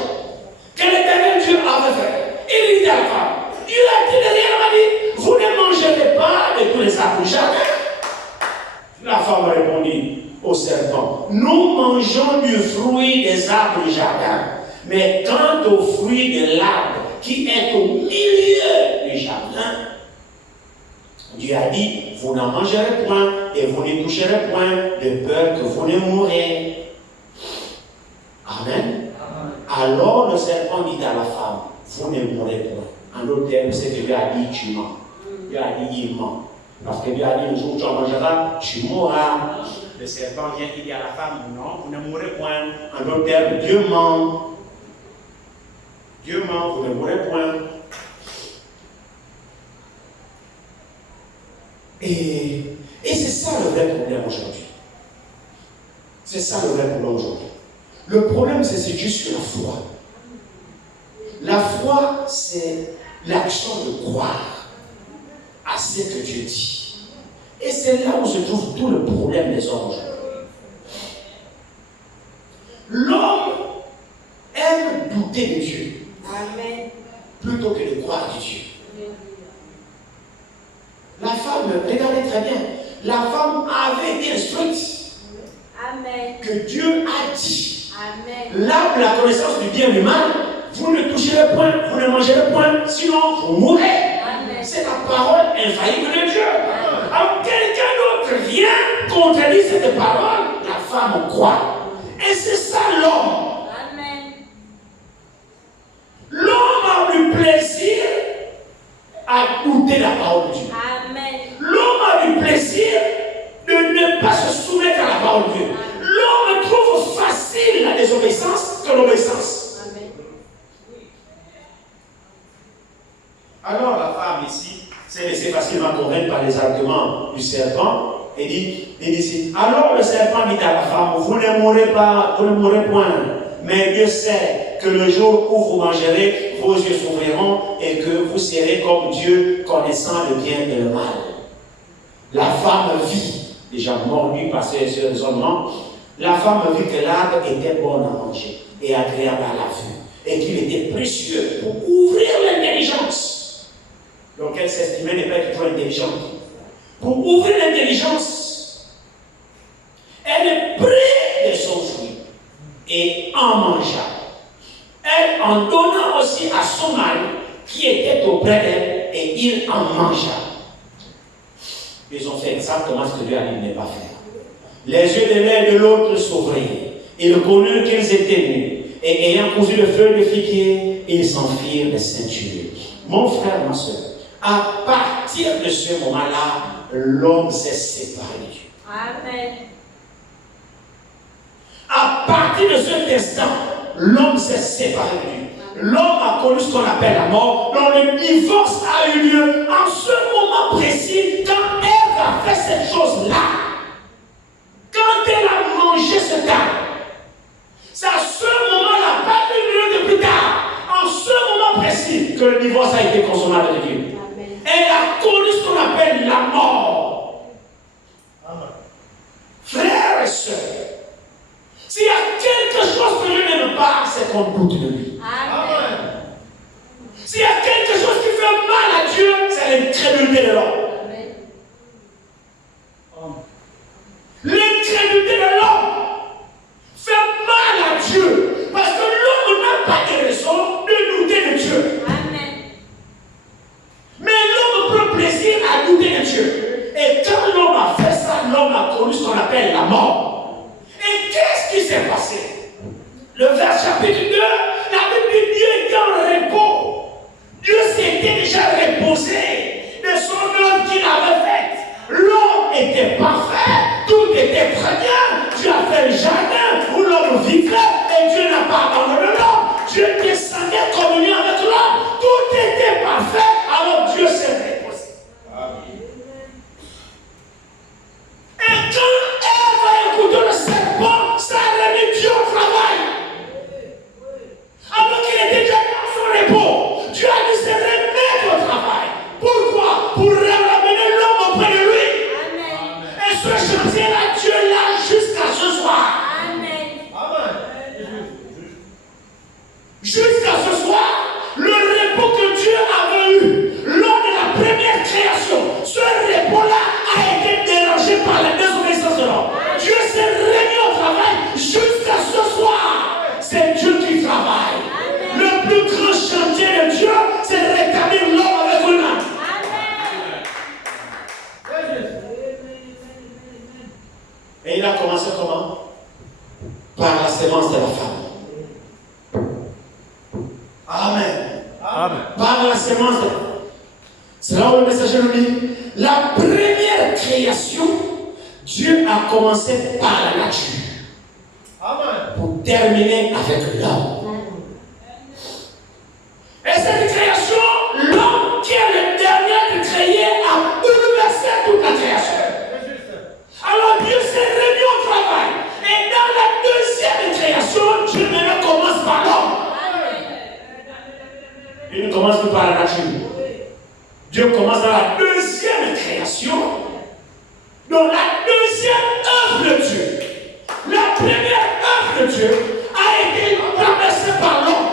que l'Éternel Dieu avait fait. Il dit à la femme, Dieu a dit derrière, m'a dit, vous ne mangerez pas de tous les arbres du jardin. La femme répondit au serpent, nous mangeons du fruit des arbres du jardin, mais quant au fruit de l'arbre qui est au milieu du jardin, Dieu a dit, vous n'en mangerez point et vous ne toucherez point de peur que vous ne mourrez. Amen. Alors le serpent dit à la femme, vous ne mourrez point. En d'autres termes, c'est que Dieu a dit, tu mens. Dieu a dit, il ment. Parce que Dieu a dit, le jour où tu en mangeras, tu mourras. Le serpent vient, il dit à la femme, non, vous ne mourrez point. En d'autres termes, Dieu ment. Dieu ment, vous ne mourrez point. Et c'est ça le vrai problème aujourd'hui. C'est ça le vrai problème aujourd'hui. Le problème, c'est juste la foi. La foi, c'est l'action de croire à ce que Dieu dit. Et c'est là où se trouve tout le problème des hommes aujourd'hui. L'homme aime douter de Dieu. Amen. Plutôt que de croire en Dieu. La femme, regardez très bien, la femme avait été instruite. Amen. Que Dieu a dit. Amen. L'arbre de la connaissance du bien et du mal, vous ne toucherez point, vous ne mangerez point, sinon vous mourrez. Amen. C'est la parole infaillible de Dieu. Amen. Alors quelqu'un d'autre vient contredire cette parole. La femme croit. Et c'est ça l'homme. Amen. L'homme a du plaisir à goûter la parole de Dieu. Amen. L'homme a du plaisir de ne pas se soumettre à la parole de Dieu. L'homme trouve facile la désobéissance que l'obéissance. Amen. Alors la femme ici s'est laissée facilement convaincre par les arguments du serpent et dit ici, alors le serpent dit à la femme, vous ne mourrez pas, vous ne mourrez point, mais Dieu sait que le jour où vous mangerez, vos yeux s'ouvriront et que vous serez comme Dieu, connaissant le bien et le mal. La femme vit, déjà mordue par ces raisonnements, la femme vit que l'arbre était bon à manger et agréable à la vue et qu'il était précieux pour ouvrir l'intelligence. Donc elle s'estimait ne pas être toujours intelligente. Pour ouvrir l'intelligence, elle prit de son fruit et en mangea. Elle en donna aussi à son mari qui était auprès d'elle et il en mangea. Ils ont fait exactement ce que Dieu a dit de ne pas faire. Les yeux de l'un et de l'autre s'ouvrirent. Ils connurent qu'ils étaient nus. Et ayant cousu le feu de figuier, ils s'en firent des ceintures. Mon frère, ma soeur, à partir de ce moment-là, l'homme s'est séparé de Dieu. Amen. À partir de cet instant, l'homme s'est séparé de Dieu. L'homme a connu ce qu'on appelle la mort, dont le divorce a eu lieu en ce moment précis, quand Ève a fait cette chose-là. Quand elle a mangé ce arbre. C'est à ce moment-là, pas une minute plus tard, en ce moment précis, que le divorce a été consommé avec Dieu. Amen. Elle a connu ce qu'on appelle la mort. Amen. Frères et sœurs, s'il y a quelque chose que je n'aime pas, c'est qu'on doute de lui. Amen. S'il y a quelque chose qui fait mal à Dieu, c'est l'incrédulité de l'homme. L'incrédulité de l'homme fait mal à Dieu. Parce que l'homme n'a pas de raison de douter de Dieu. Amen. Mais l'homme prend plaisir à douter de Dieu. Et quand l'homme a fait ça, l'homme a connu ce qu'on appelle la mort. Et qu'est-ce qui s'est passé? Le verset chapitre 2, la Bible dit Dieu était en repos. Dieu s'était déjà reposé de son œuvre qu'il avait faite. L'homme était parfait, tout était très bien. Dieu a fait le jardin où l'homme vivait et Dieu n'a pas abandonné l'homme. Dieu descendait communier avec l'homme. Tout était parfait, alors Dieu s'est reposé. Et quand Ève a écouté le serpent, ça a remis Dieu au travail. Alors qu'il était déjà dans son repos, Dieu a dit se remettre au travail. Pourquoi? Pour ramener l'homme auprès de lui. Amen. Et ce chantier-là, Dieu l'a jusqu'à ce soir. Amen. Jusqu'à ce soir, le repos que Dieu avait eu lors de la première création, ce repos-là a été dérangé par la désobéissance de l'homme. Dieu s'est remis au travail jusqu'à ce soir. C'est Dieu qui travaille. Le plus grand chantier de Dieu, c'est de rétablir l'homme avec lui-même. Et il a commencé comment? Par la sémence de la femme. Amen. Amen. Par la sémence de la femme. C'est là où le messager nous dit, la première création, Dieu a commencé par la nature. Amen. Pour terminer avec l'homme. Et cette création, l'homme qui est le dernier de créer a bouleversé toute la création. Alors Dieu s'est remis au travail. Et dans la deuxième création, Dieu maintenant commence par l'homme. Il ne commence plus par la nature. Dieu commence dans la deuxième création, dans la deuxième œuvre de Dieu. La première œuvre de Dieu a été traversée par l'homme.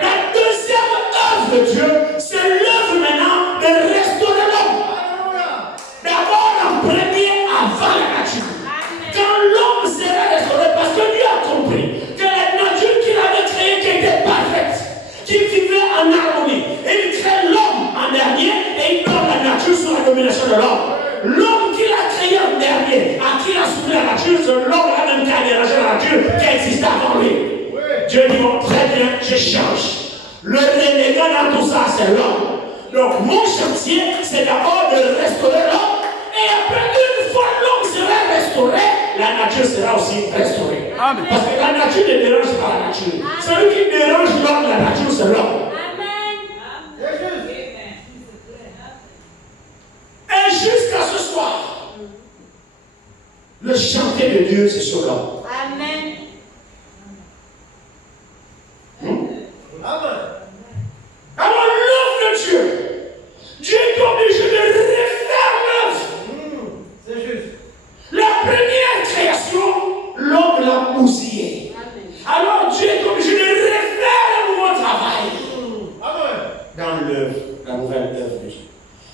La deuxième œuvre de Dieu, c'est l'œuvre maintenant de restaurer l'homme. D'abord en premier avant la nature. Quand l'homme sera restauré, parce que Dieu a compris que la nature qu'il avait créée qui était parfaite, qui vivait en harmonie, et il crée l'homme en dernier et il donne la nature sous la domination de l'homme. L'homme qu'il a créé en dernier, à qui il a soumis la nature, c'est l'homme là même qui a résiste avant lui. Dieu dit, bon, très bien, je change. Le renégat dans tout ça, c'est l'homme. Donc, mon chantier, c'est d'abord de restaurer l'homme. Et après, une fois l'homme sera restauré, la nature sera aussi restaurée. Amen. Parce que la nature ne dérange pas la nature. Amen. Celui qui dérange l'homme, la nature, c'est l'homme. Et jusqu'à ce soir, le chantier de Dieu, c'est sur l'homme. Amen. Amen. Alors l'œuvre de Dieu, Dieu est obligé de refaire l'œuvre. C'est juste. La première création, l'homme l'a bousillé. Alors Dieu est obligé de refaire un nouveau travail. Amen. Dans l'œuvre, la nouvelle œuvre de Dieu.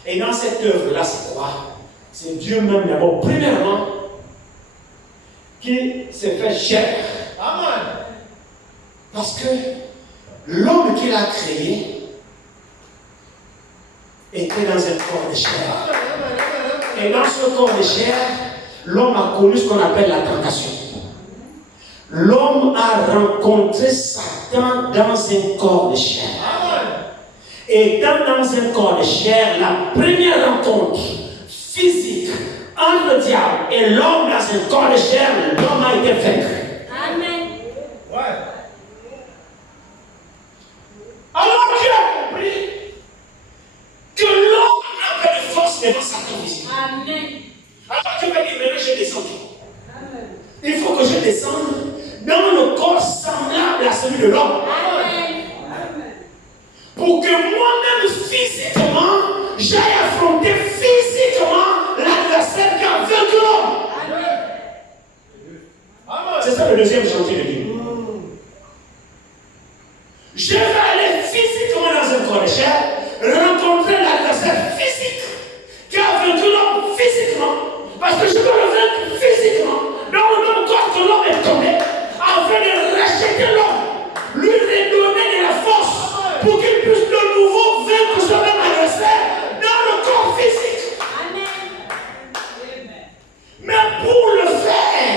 Et dans cette œuvre-là, c'est quoi? C'est Dieu même d'abord, premièrement, qui s'est fait chair. Amen. Parce que l'homme qu'il a créé était dans un corps de chair. Et dans ce corps de chair, l'homme a connu ce qu'on appelle la tentation. L'homme a rencontré Satan dans un corps de chair. Et dans un corps de chair, la première rencontre physique entre le diable et l'homme dans un corps de chair, l'homme a été vaincu. Amen. Ouais. Alors Dieu a compris que l'homme n'a pas de force devant Satan ici. Amen. Alors Dieu va dire, maintenant je descends. Il faut que je descende dans le corps semblable à celui de l'homme. Amen. Pour que moi-même physiquement, j'aille affronter physiquement l'adversaire qui a vaincu l'homme. C'est ça le deuxième chantier de Dieu. Je vais aller physiquement dans un corps de chair, rencontrer l'adversaire physique qui a vaincu l'homme physiquement. Parce que je dois le vaincre physiquement. Dans le même corps que l'homme est tombé, afin de racheter l'homme, lui redonner de la force pour qu'il puisse de nouveau vaincre son même adversaire dans le corps physique. Amen. Mais pour le faire,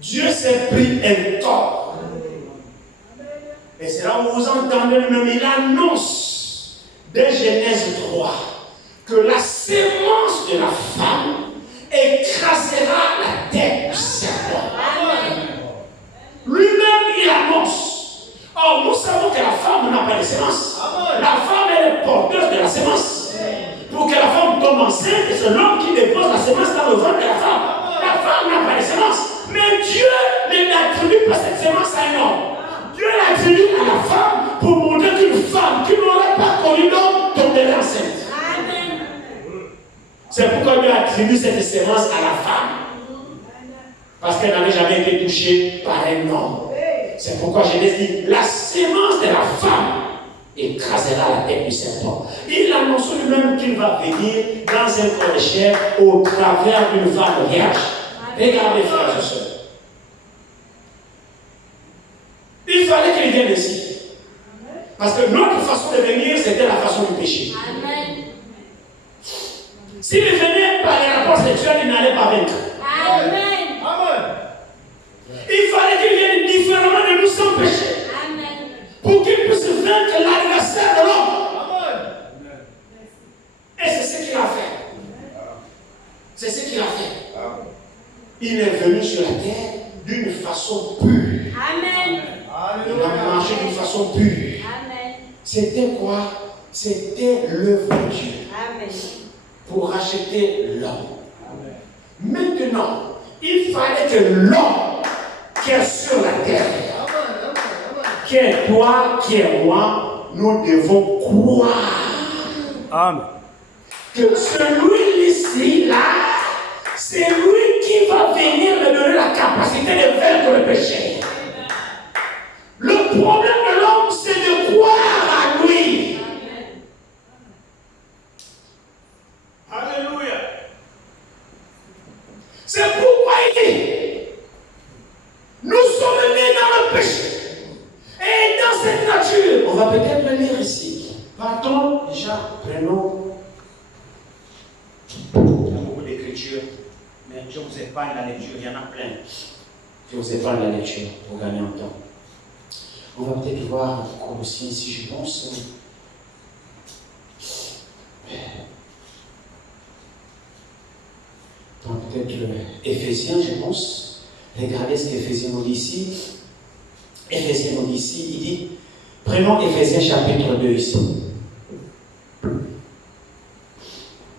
Dieu s'est pris un corps. Et c'est là où vous entendez lui-même, il annonce dès Genèse 3 que la sémence de la femme écrasera la tête du serpent. Lui-même, il annonce. Or, nous savons que la femme n'a pas de sémence. La femme, elle est porteuse de la sémence. Pour que la femme tombe enceinte, c'est l'homme qui dépose la sémence dans le ventre de la femme. La femme n'a pas de sémence. Mais Dieu ne n'attribue pas cette sémence à un homme. Dieu l'attribue à la femme pour montrer qu'une femme qui n'aurait pas connu l'homme tomberait enceinte. Amen. C'est pourquoi Dieu attribue cette sémence à la femme. Parce qu'elle n'avait jamais été touchée par un homme. C'est pourquoi Genèse dit, la sémence de la femme écrasera la tête du serpent. Il annonce lui-même qu'il va venir dans un corps de chair au travers d'une femme vierge. Regardez, frères et sœurs. Il fallait qu'il vienne ici. Parce que notre façon de venir, c'était la façon du péché. Amen. S'il venait par les rapports sexuels, il n'allait pas vaincre. Amen. Il fallait qu'il vienne différemment de nous sans péché. Amen. Pour qu'il puisse vaincre l'adversaire de l'homme. Et c'est ce qu'il a fait. C'est ce qu'il a fait. Il est venu sur la terre d'une façon pure. Amen. Il a marché d'une façon pure. Amen. C'était quoi? C'était l'œuvre de Dieu. Amen. Pour racheter l'homme. Maintenant, il fallait que l'homme qui est sur la terre, qui est toi, qui est moi, nous devons croire. Amen. Que celui ici, là, c'est lui qui va venir me donner la capacité de vaincre le péché. Le problème de l'homme, c'est de croire à lui. Alléluia. C'est pourquoi il dit, nous sommes nés dans le péché. Et dans cette nature, on va peut-être le lire ici. Partons déjà, prenons. Il y a beaucoup d'écritures, Mais je vous épargne la lecture, il y en a plein. Je vous épargne la lecture pour gagner en temps. On va peut-être voir aussi, si je pense. Dans peut-être Éphésiens, je pense. Regardez ce qu'Éphésiens nous dit ici. Éphésiens nous dit ici, il dit, prenons Éphésiens chapitre 2 ici.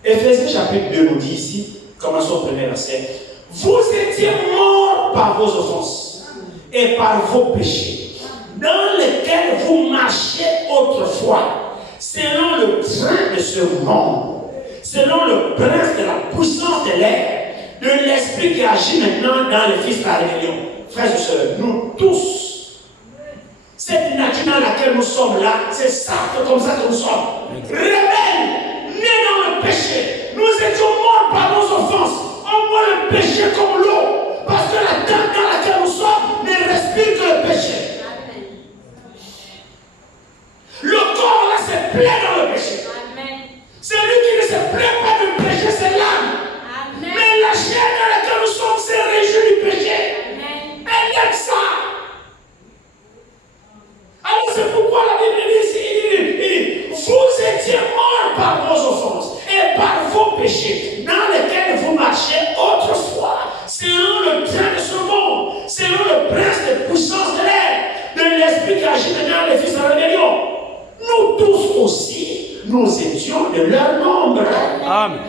Éphésiens chapitre 2 nous dit ici, commençons au premier verset. Vous étiez morts par vos offenses et par vos péchés, dans lesquels vous marchiez autrefois, selon le train de ce monde, selon le prince de la puissance de l'air, de l'esprit qui agit maintenant dans les fils de la rébellion. Frères et sœurs, nous tous, cette nature dans laquelle nous sommes là, c'est ça, comme ça que nous sommes. Rebelles, nés dans le péché. Nous étions morts par nos offenses. On voit le péché comme l'eau. Parce que la terre dans laquelle nous sommes ne respire que le péché. Le corps là se plaît dans le péché. Celui qui ne se plaît pas du péché, c'est l'âme. Mais la chair dans laquelle nous sommes se réjouit du péché. Elle aime ça. Alors c'est pourquoi la Bible dit ici, vous étiez morts par vos offenses et par vos péchés, dans lesquels vous marchiez autrefois, selon le train de ce monde, selon le prince de puissance de l'air, de l'esprit qui agit maintenant les fils de la rébellion. Nous tous aussi, nous étions de leur nombre. Amen.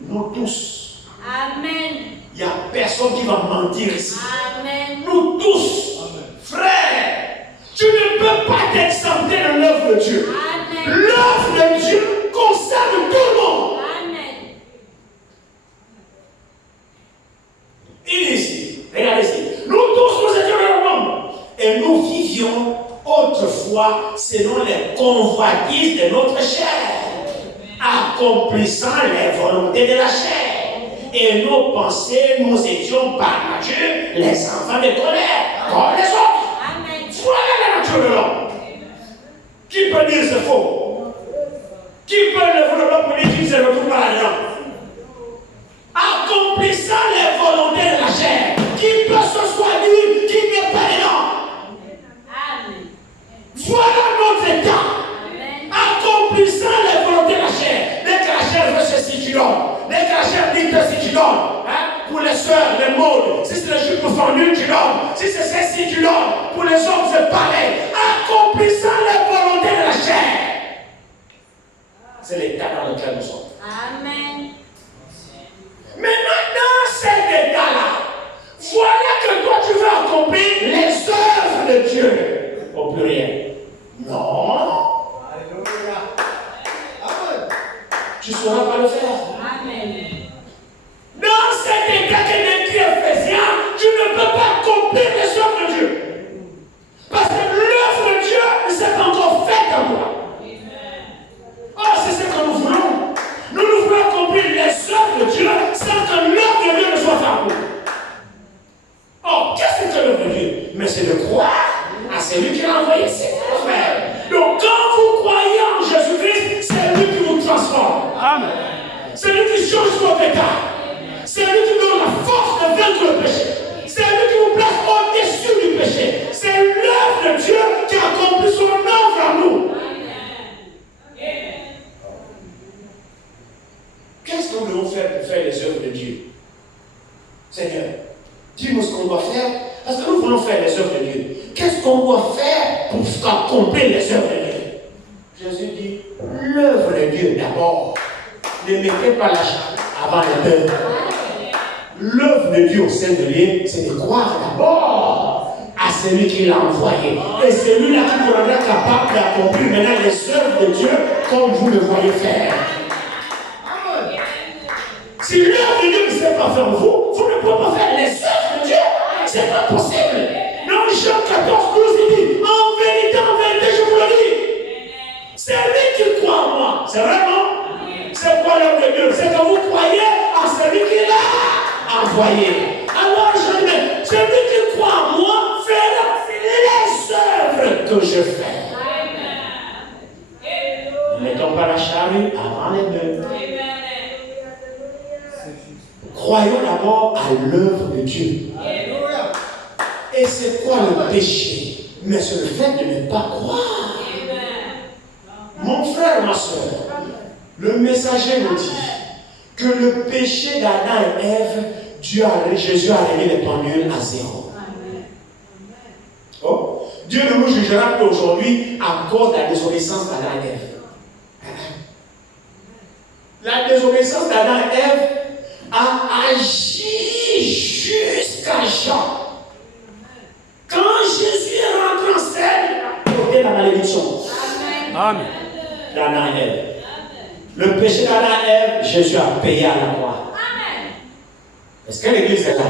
Nous tous. Amen. Il n'y a personne qui va mentir ici. Amen. Nous tous. Amen. Frère, tu ne peux pas t'exempter de l'œuvre de Dieu. Amen. L'œuvre de Dieu concerne tout le monde. Amen. Il est ici. Regardez ici. Nous tous, nous étions dans le monde. Et nous vivions autrefois selon les convoitises de notre chair, accomplissant les volontés de la chair. Et nos pensées, nous étions par nature les enfants de colère, comme les autres. Amen. Voilà la nature de l'homme. Qui peut dire c'est faux? Qui peut lever le bras pour dire qu'il ne se retrouve pas là-dedans? Accomplissant les volontés de la chair. Qui peut se soigner, qui n'est pas dedans? Amen. Voilà notre état. Amen. Accomplissant les volontés de la chair. Dès que la chair veut ceci, tu donnes. Dès que la chair dit ceci, tu donnes. Hein? Pour les soeurs, les modes. Si c'est le jupe fendu, tu donnes. Si c'est ceci, tu donnes. Pour les hommes, c'est pareil. Accomplissant les volontés de la chair. C'est l'état dans lequel nous sommes. Amen. Maintenant, dans cet état-là, voilà que toi tu veux accomplir les œuvres de Dieu. Au pluriel. Non. Alléluia. Amen. Tu ne sauras pas le faire. Amen. Dans cet état que décrit Éphésiens, tu ne peux pas accomplir les œuvres de Dieu. Parce que l'œuvre de Dieu ne s'est pas encore faite en toi. Oh, c'est ce que nous voulons. Nous voulons accomplir les œuvres de Dieu sans que l'œuvre de Dieu ne soit faite en nous. Oh, qu'est-ce que l'œuvre de Dieu? Mais c'est de croire à celui qui l'a envoyé, c'est pour faire. Donc quand vous croyez en Jésus-Christ, c'est lui qui vous transforme. Amen. C'est lui qui change votre état. C'est lui qui donne la force de vaincre le péché. C'est lui qui vous place au-dessus du péché. C'est l'œuvre de Dieu qui accomplit son œuvre en nous. Qu'est-ce que nous devons faire pour faire les œuvres de Dieu? Seigneur, dis-nous ce qu'on doit faire, parce que nous voulons faire les œuvres de Dieu. Qu'est-ce qu'on doit faire pour accomplir les œuvres de Dieu? Jésus dit, l'œuvre de Dieu d'abord. Ne mettez pas la chair avant les œuvres. L'œuvre de Dieu au sein de Dieu, c'est de croire d'abord à celui qui l'a envoyé. Et celui-là qui vous rendra capable d'accomplir maintenant les œuvres de Dieu comme vous le voyez faire. Si l'œuvre de Dieu ne sait pas faire vous, vous ne pouvez pas faire les œuvres de Dieu. C'est pas possible. Dans Jean 14, 12, il dit, en vérité, je vous le dis. C'est lui qui croit en moi. C'est vrai, non? C'est quoi l'œuvre de Dieu? C'est que vous croyez en celui qui l'a envoyé. Alors, je dis, celui qui croit en moi fera les œuvres que je fais. Ne mettons pas la charrue avant les bœufs. croyons d'abord à l'œuvre de Dieu. Alléluia. Et c'est quoi le péché? Mais c'est le fait de ne pas croire. Mon frère, ma soeur, le messager nous dit que le péché d'Adam et Ève, Jésus a réglé les pendules à zéro. Oh, Dieu ne nous jugera plus aujourd'hui à cause de la désobéissance d'Adam et Ève. La désobéissance d'Adam et Ève a agi jusqu'à Jean. Quand Jésus est rentré en scène, il a porté la malédiction. Amen. D'Adam et Ève. Le péché d'Adam et Ève, Jésus a payé à la croix. Est-ce que l'église est là?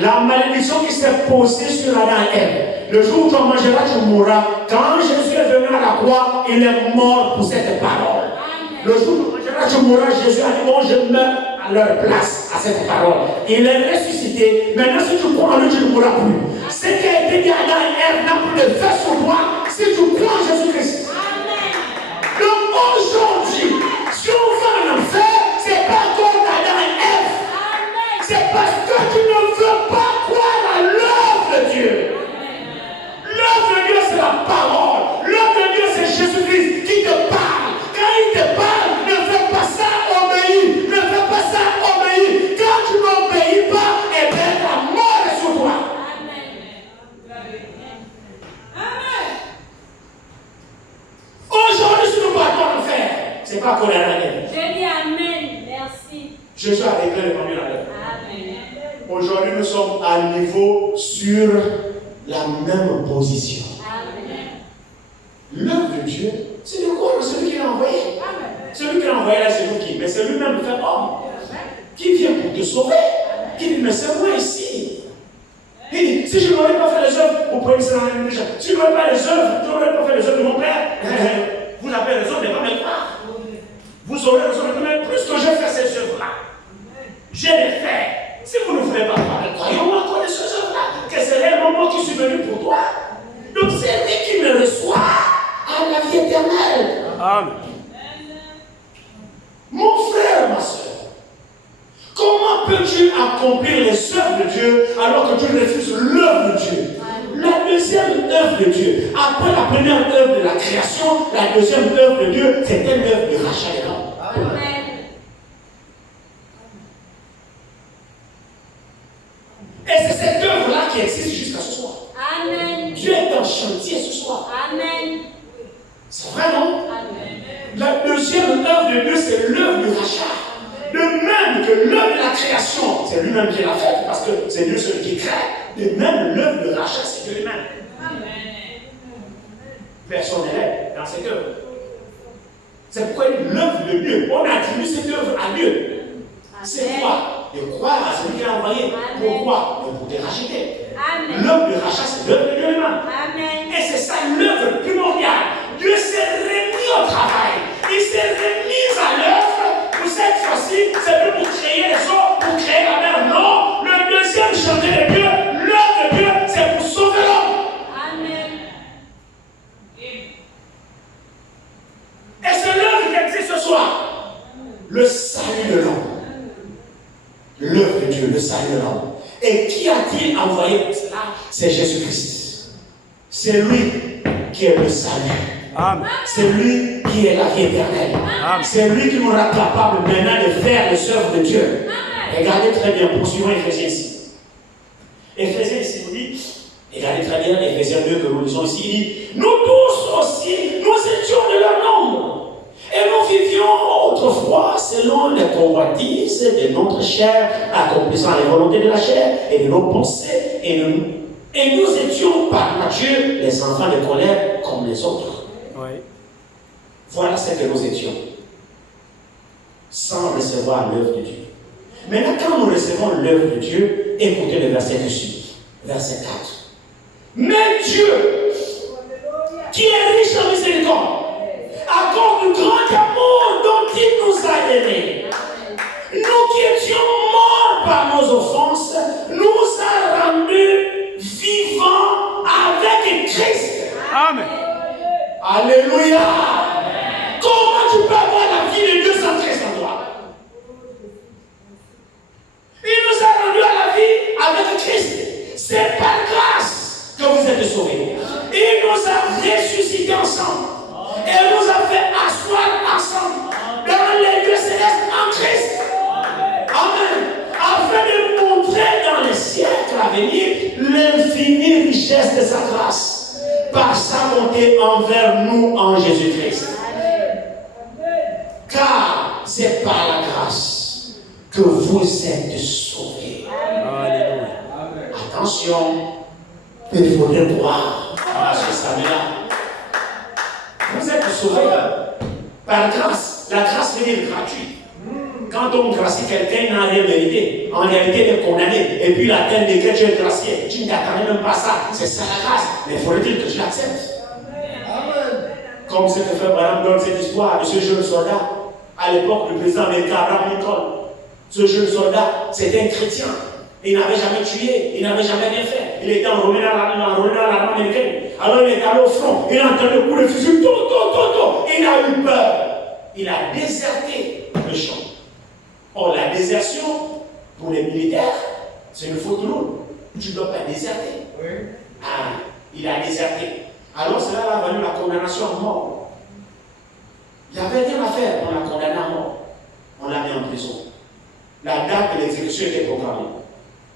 La malédiction qui s'est posée sur Adam et Ève. Le jour où tu en mangeras, tu mourras. Quand Jésus est venu à la croix, il est mort pour cette parole. Le jour où tu mangeras, tu mourras. Jésus a dit, bon, je meurs à leur place, à cette parole. Il est ressuscité. Maintenant, si tu crois en lui, tu ne mourras plus. Ce qui a été dit à Adam et Ève n'a plus de fait sur toi si tu crois en Jésus-Christ. Donc aujourd'hui, si on va en enfer, ce n'est pas comme Adam et Ève. C'est parce que tu ne veux pas croire à l'œuvre de Dieu. L'œuvre de Dieu, c'est la parole. L'œuvre de Dieu, c'est Jésus-Christ qui te parle. Quand il te parle, ne fais pas ça, obéis. Ne fais pas ça, obéis. Quand tu n'obéis pas, eh bien, la mort est sur toi. Aujourd'hui, si nous partons en enfer, c'est pas qu'on est à la guerre. Je dis Amen. Merci. Jésus a réglé les pendules à l'heure. Amen. Aujourd'hui, nous sommes à niveau sur la même position. Amen. L'œuvre de Dieu, c'est de quoi? Celui qui l'a envoyé. Celui qui l'a envoyé là, c'est vous qui? Mais c'est lui-même fait homme. Qui vient pour te sauver. Qui dit, mais c'est moi ici. Il dit, si je n'aurais pas fait les œuvres, vous prenez ça dans les déjà. Si je n'aurais pas les œuvres, je n'aurais pas fait les œuvres de mon père. Vous avez raison de ne pas me croire. Vous aurez raison de me croire. Plus que je fais ces œuvres-là, je les fais. Si vous ne voulez pas croire, croyons-moi encore de ces œuvres-là, que c'est réellement moi qui suis venu pour toi. Donc c'est lui qui me reçoit à la vie éternelle. Amen. Mon frère, ma soeur, comment peux-tu accomplir les œuvres de Dieu alors que tu refuses l'œuvre de Dieu? La deuxième œuvre de Dieu, après la première œuvre de la création, la deuxième œuvre de Dieu, c'était l'œuvre de rachat des hommes. Amen. Et c'est cette œuvre-là qui existe jusqu'à ce soir. Amen. Dieu est en chantier ce soir. Amen. C'est vrai, non? Amen. La deuxième œuvre de Dieu, c'est l'œuvre du rachat. De même que l'œuvre de la création, c'est lui-même qui l'a faite, parce que c'est Dieu celui qui crée. De même, l'œuvre de rachat, c'est Dieu lui-même. Personne n'est dans cette œuvre. C'est pourquoi l'œuvre de Dieu, on attribue cette œuvre à Dieu. C'est quoi? De croire à celui qui l'a envoyé. Pourquoi? Pour te racheter. L'œuvre de rachat, c'est l'œuvre de Dieu lui-même. Amen. Et c'est ça l'œuvre primordiale. Dieu s'est remis au travail. Il s'est remis à l'œuvre. Pour cette fois-ci, c'est plus pour créer les eaux, pour créer la mer. Non. Le deuxième chantier de Dieu, l'œuvre de Dieu, c'est pour sauver l'homme. Amen. Et c'est l'œuvre qui existe ce soir. Le salut de l'homme. L'œuvre de Dieu, le salut de l'homme. Et qui a-t-il envoyé pour cela? C'est Jésus-Christ. C'est lui qui est le salut. Amen. C'est lui qui est la vie éternelle. Amen. C'est lui qui nous rend capable maintenant de faire les œuvres de Dieu. Regardez très bien, poursuivons Éphésiens ici. Éphésiens ici nous dit, regardez très bien Éphésiens 2 que nous lisons ici, il dit, nous tous aussi, nous étions de leur nombre. Et nous vivions autrefois selon les convoitises de notre chair, accomplissant les volontés de la chair et de nos pensées. Et nous étions par nature les enfants de colère comme les autres. Oui. Voilà ce que nous étions, sans recevoir l'œuvre de Dieu. Maintenant, quand nous recevons l'œuvre de Dieu, écoutez le verset qui suit, verset 4. Mais Dieu, qui est riche en miséricorde, à cause du grand amour dont il nous a aimés, nous qui étions morts par nos offenses, nous a rendus vivants avec Christ. Amen. Alléluia. Comment tu peux avoir la vie de Dieu sans Christ en toi? ensemble. Et nous a fait asseoir ensemble dans les lieux célestes en Christ. Amen. Afin de montrer dans les siècles à venir l'infinie richesse de sa grâce par sa bonté envers nous en Jésus-Christ. Car c'est par la grâce que vous êtes sauvés. Alléluia. Attention, il faudrait croire à ce salut-là. Vous êtes sauvés par grâce. La grâce veut dire gratuite. Quand on gracie quelqu'un, il n'a rien mérité. En réalité, il est condamné. Et puis la terre décrète, tu es gracié. Tu ne t'attendais même pas ça. C'est ça la grâce. Mais il faudrait-il que je l'accepte. Comme ce que fait Madame donne cette histoire de ce jeune soldat. À l'époque, le président américain Abraham Lincoln. Ce jeune soldat, c'était un chrétien. Il n'avait jamais tué, il n'avait jamais rien fait. Il était enrôlé dans l'armée américaine. Alors il est allé au front, il a entendu le coup de fusil, il a eu peur. Il a déserté le champ. Or, la désertion, pour les militaires, c'est une faute lourde. Tu ne dois pas déserter. Oui. Ah, il a déserté. Alors cela a valu la condamnation à mort. Il n'y avait rien à faire, on l'a condamné à mort. On l'a mis en prison. La date de l'exécution était programmée.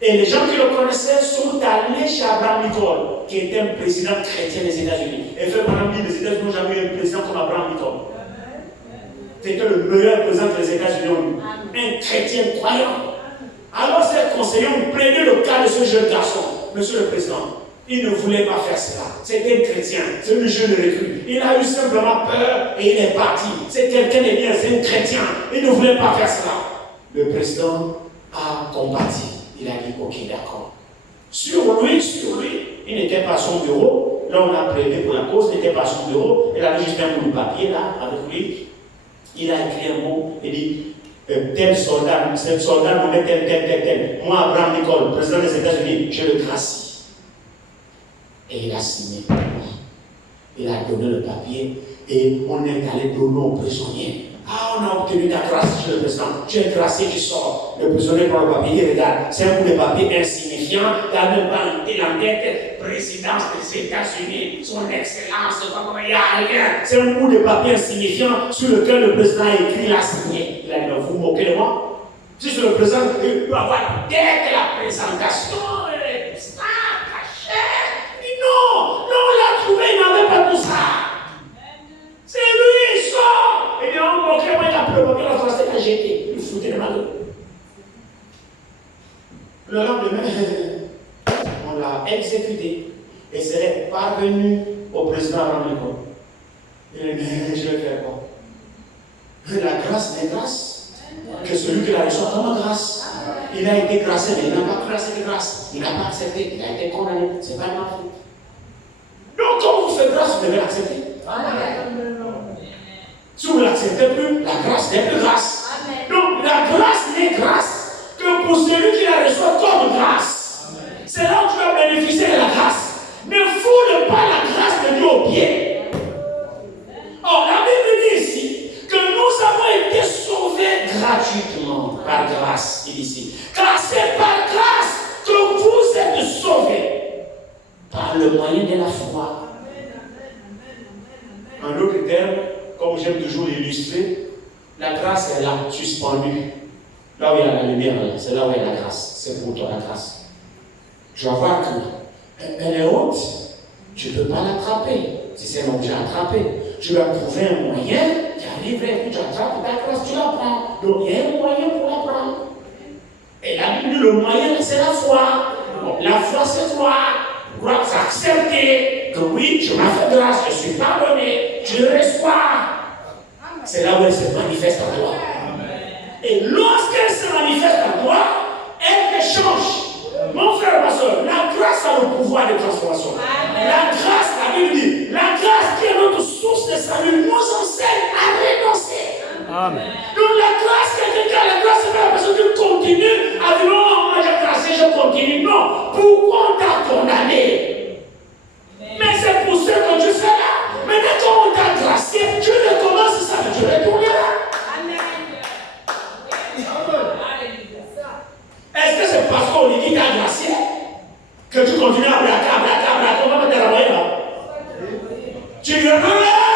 Et les gens qui le connaissaient sont allés chez Abraham Lincoln, qui était un président chrétien des États-Unis. Et fait, mon ami, les États-Unis n'ont jamais eu un président comme Abraham Lincoln. C'était le meilleur président que les États-Unis ont eu. Un chrétien croyant. Alors, ces conseillers ont plaidé le cas de ce jeune garçon. Monsieur le Président, il ne voulait pas faire cela. C'était un chrétien, c'est un jeune recrue. Il a eu simplement peur et il est parti. C'est quelqu'un de bien, c'est un chrétien. Il ne voulait pas faire cela. Le président a combattu. Il a dit, ok, d'accord. Sur lui, il n'était pas à son bureau. Là, on a plaidé pour la cause, il n'était pas à son bureau. Il avait juste un bout de papier là, avec lui. Il a écrit un mot, il dit, tel soldat nommé tel. Moi, Abraham Lincoln, président des États-Unis, je le gracie. Et il a signé. Il a donné le papier et on est allé donner aux prisonniers. Ah, on a obtenu ta grâce, monsieur le président. Tu es gracié, tu sors. Le prisonnier prend le papier, il regarde. C'est un bout de papier insignifiant. Il n'a même pas en tête présidence des États-Unis, son excellence, il n'y a rien. C'est un bout de papier insignifiant sur lequel le président a écrit, il a signé. Il a dit, vous vous moquez de moi? Si c'est le président, il peut avoir dès la présentation, ça, caché. Il dit non, on l'a trouvé, il n'avait pas tout ça. C'est lui, il sort. Il dit, on moquait, moi, il a pris le papier, la français l'a jeté. Il foutait de ma gueule. Le lendemain, on l'a exécuté et c'est parvenu au président Abraham Lincoln. Il dit, mais je vais faire quoi? La grâce n'est grâce que celui qui la reçoit comme grâce. Il a été gracié, mais il n'a pas grâce de grâce. Il n'a pas accepté, il a été condamné. Ce n'est pas ma faute. Donc, quand vous faites grâce, vous devez l'accepter. Si vous ne l'acceptez plus, la grâce n'est plus grâce. Donc, la grâce n'est grâce que pour celui qui la reçoit comme grâce. C'est là où tu vas bénéficier de la grâce. Ne foule pas la grâce de Dieu au pied. Or, la Bible dit ici que nous avons été sauvés gratuitement par grâce, il dit ici. Car c'est par grâce que vous êtes sauvés par le moyen de la foi. En d'autres termes, comme j'aime toujours l'illustrer, la grâce est là, suspendue. Là où il y a la lumière, c'est là où il y a la grâce. C'est pour toi la grâce. Tu vas voir qu'elle est haute. Tu ne peux pas l'attraper. Si c'est un objet attrapé, tu vas trouver un moyen qui arriverait, puis tu attrapes ta grâce, tu la prends. Donc il y a un moyen pour la prendre. Et la Bible, le moyen, c'est la foi. Bon, la foi, c'est toi. Croire, c'est accepter que oui, tu m'as fait grâce, je suis pardonné, tu le reçois. C'est là où elle se manifeste en toi. Et lorsqu'elle se manifeste en toi, elle te change. Mon frère, ma soeur, la grâce a le pouvoir de transformation. La grâce, la Bible dit, la grâce qui est notre source de salut nous enseigne à renoncer. Amen. Donc la grâce, quelqu'un qui a la grâce, c'est pas la personne qui continue à dire non, moi j'ai grâce, je continue. Non, pourquoi on t'a condamné? Mais c'est pour ça que je serai là. Maintenant quand on t'a gracié, tu recommences ça, tu retourneras. Est-ce que c'est parce qu'on dit t'a gracié que tu continues à braquer, on va me dérailler là? Tu retourneras.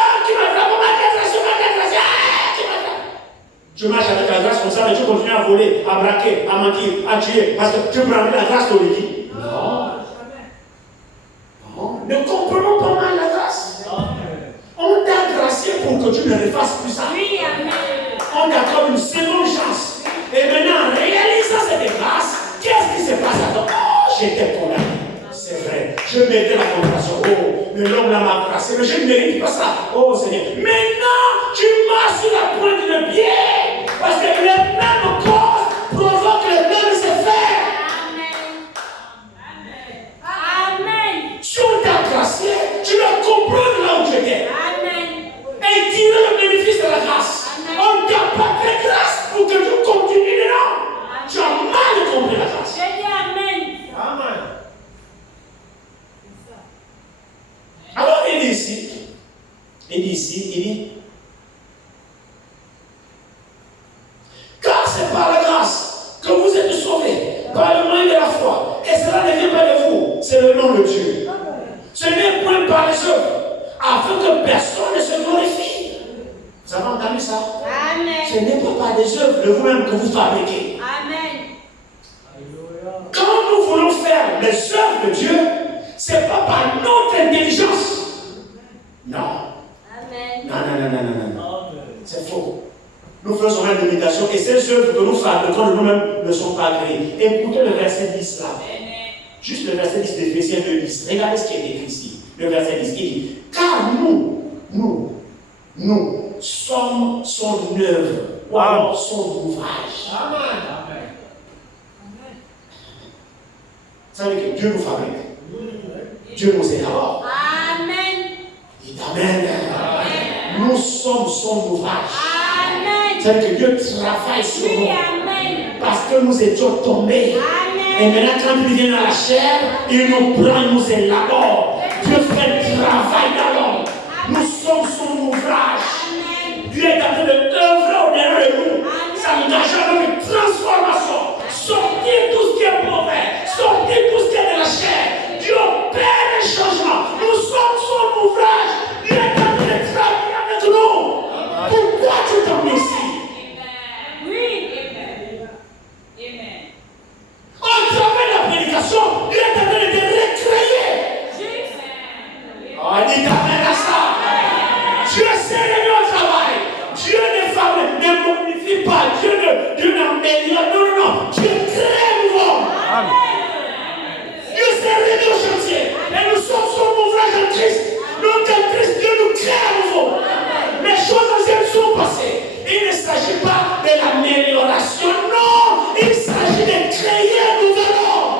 Je marche avec la grâce comme ça, mais tu continues à voler, à braquer, à mentir, à tuer, parce que tu prends la grâce au lit. Non. Non. Ne comprenons pas mal la grâce. On t'a gracié pour que tu ne refasses plus ça. Oui, amen. On t'accorde une seconde chance. Et maintenant, en réalisant cette grâce, qu'est-ce qui se passe à toi? Oh, j'étais condamné. C'est vrai. Je méritais la condamnation. Oh, mais l'homme là m'a gracé. Mais je ne mérite pas ça. Oh Seigneur. Maintenant, tu marches sur la pointe de pied. Parce que les mêmes causes provoquent les mêmes effets. Amen. Amen. Si on t'a gracié, tu dois comprendre là où tu étais. Amen. Et tirer le bénéfice de la grâce. Amen. On t'a pas fait grâce pour que tu continues dedans. Tu as mal compris la grâce. J'ai dit amen. Amen. Alors il dit ici, car c'est par la grâce que vous êtes sauvés, par le moyen de la foi. Et cela ne vient pas de vous, c'est le nom de Dieu. Ce n'est point par les œuvres, afin que personne ne se glorifie. Vous avez entendu ça? Amen. Ce n'est pas par des œuvres de vous-même que vous fabriquez. Amen. Quand nous voulons faire les œuvres de Dieu, ce n'est pas par notre intelligence. Non. Amen. Non. C'est faux. Nous faisons même l'imitation et ces œuvres que nous fabriquons de nous-mêmes ne sont pas créées. Écoutez le verset 10 là. Juste le verset 10 d'Éphésiens 2:10. Regardez ce qui est écrit ici. Le verset 10, il dit, car nous sommes son œuvre, ou alors son ouvrage. Amen. Ça veut dire que Dieu nous fabrique. Dieu nous élabore. Amen. Dites Amen. Nous sommes son ouvrage. Amen. Ça veut dire que Dieu travaille sur Oui, nous. amen. Parce que nous étions tombés. Et Amen. maintenant, quand il vient dans la chair, il nous prend, il nous élabore. Dieu fait le travail dans l'homme. Nous sommes son ouvrage. Amen. Dieu est en train d'œuvrer au-dedans de nous. Amen. S'engageant dans une transformation. Sortir tout ce qui est mauvais. Sortir tout ce qui est de la chair. Dieu opère les changements. Nous sommes son ouvrage. Dieu est en train de travailler avec nous. Pourquoi tu t'en mets ici? Oui. Au travers de la prédication, Dieu est en train de te recréer. Oh, dis amen à ça. Dieu sait le au travail. Dieu ne modifie pas. Dieu n'améliore. Non. Dieu crée nouveau. Dieu s'est révélé au chantier. Et nous sommes son ouvrage en Christ. Donc en Christ, Dieu nous crée à nouveau. Les choses anciennes sont passées. Il ne s'agit pas de l'amélioration. Non. Il s'agit de créer un nouvel homme.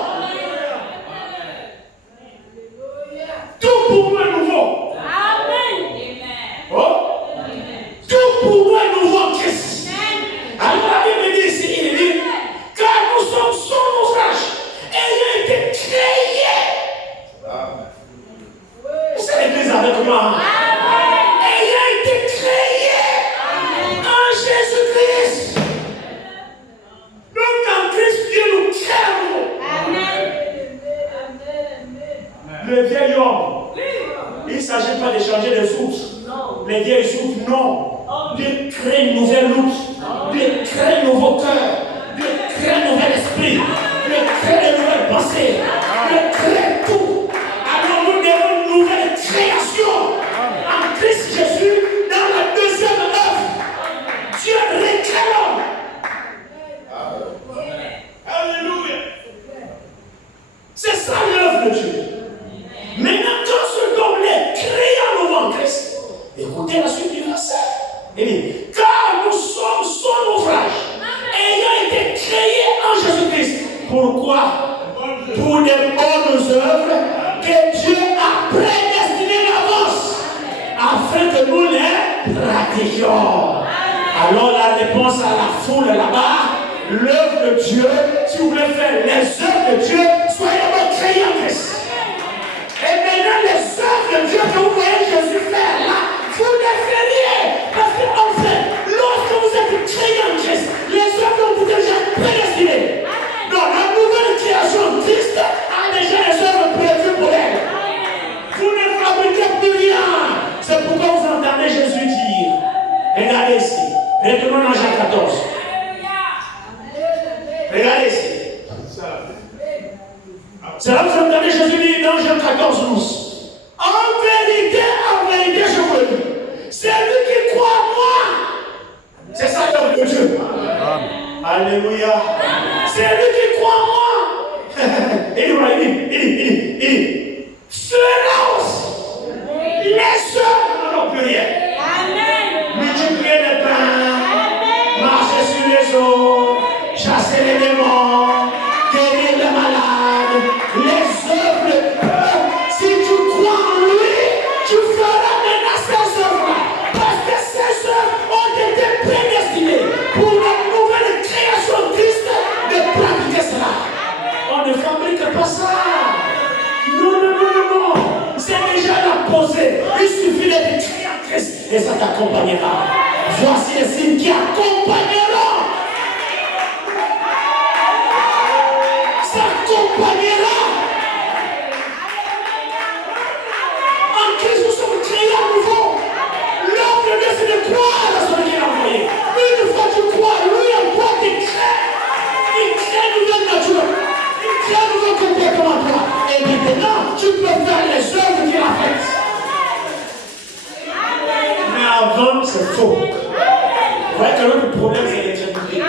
Tout pour nous est nouveau. Oh. Tout pour nous est nouveau en Christ. Alors la Bible dit ici, il dit, car nous sommes son ouvrage, ayant été créés. C'est l'église avec moi. Ayant été créés en Jésus-Christ. Donc en Christ, Dieu nous crée à nouveau. Le vieil homme, il ne s'agit pas de changer les outres. Les vieilles outres, non. Dieu crée une nouvelle outre. Dieu crée un nouveau cœur. Dieu crée un nouvel esprit. Dieu crée une nouvelle pensée. Dieu crée tout. Alors nous devons une nouvelle création. En Christ Jésus, dans la deuxième œuvre, Dieu recrée l'homme. Alléluia. C'est ça l'œuvre de Dieu. Maintenant, quand ce homme est créé à nouveau en Christ, écoutez la suite du verset. Il dit, car nous sommes son ouvrage, ayant été créés en Jésus-Christ. Pourquoi? Pour des bonnes œuvres que Dieu a prédestinées d'avance, afin que nous les pratiquions. Alors la réponse à la foule là-bas, l'œuvre de Dieu, si vous voulez faire les œuvres de Dieu, soyez d'abord créés en Christ. Et maintenant, les œuvres de Dieu que vous voyez Jésus faire là, vous les feriez. Parce qu'en fait, lorsque vous êtes créés en Christ, les œuvres ont été déjà prédestinées. Donc, la nouvelle création, Christ a déjà les œuvres prévues pour elle. Vous ne fabriquez plus rien. C'est pourquoi vous entendez Jésus dire, regardez ici, retournons dans Jean 14. Alléluia. C'est lui qui croit en moi. Il dit, fera aussi les œuvres, non, plus rien. Multiplier les pains, marcher sur les eaux, chasser les démons, guérir les malades, les œuvres de Dieu. Si tu crois en lui, tu feras maintenant ces œuvres-là. Parce que ces œuvres ont été prédestinées pour la nouvelle création de Christ de pratiquer cela. On ne fabrique pas ça. Non. C'est déjà la posée. Il suffit d'être créé en Christ et ça t'accompagnera. Voici les signes qui accompagneront. Ça accompagnera. En Christ, nous sommes créés à nouveau. L'œuvre de Dieu, c'est de croire à celui qui l'a envoyé. Une fois que tu crois, lui en toi, tu crées. Il crée une nouvelle nature. Il crée un nouveau comportement en toi. Et maintenant, tu peux faire les œuvres qu'il a faites. Mais avant, c'est faux. Vous voyez que notre problème, c'est l'incrédulité.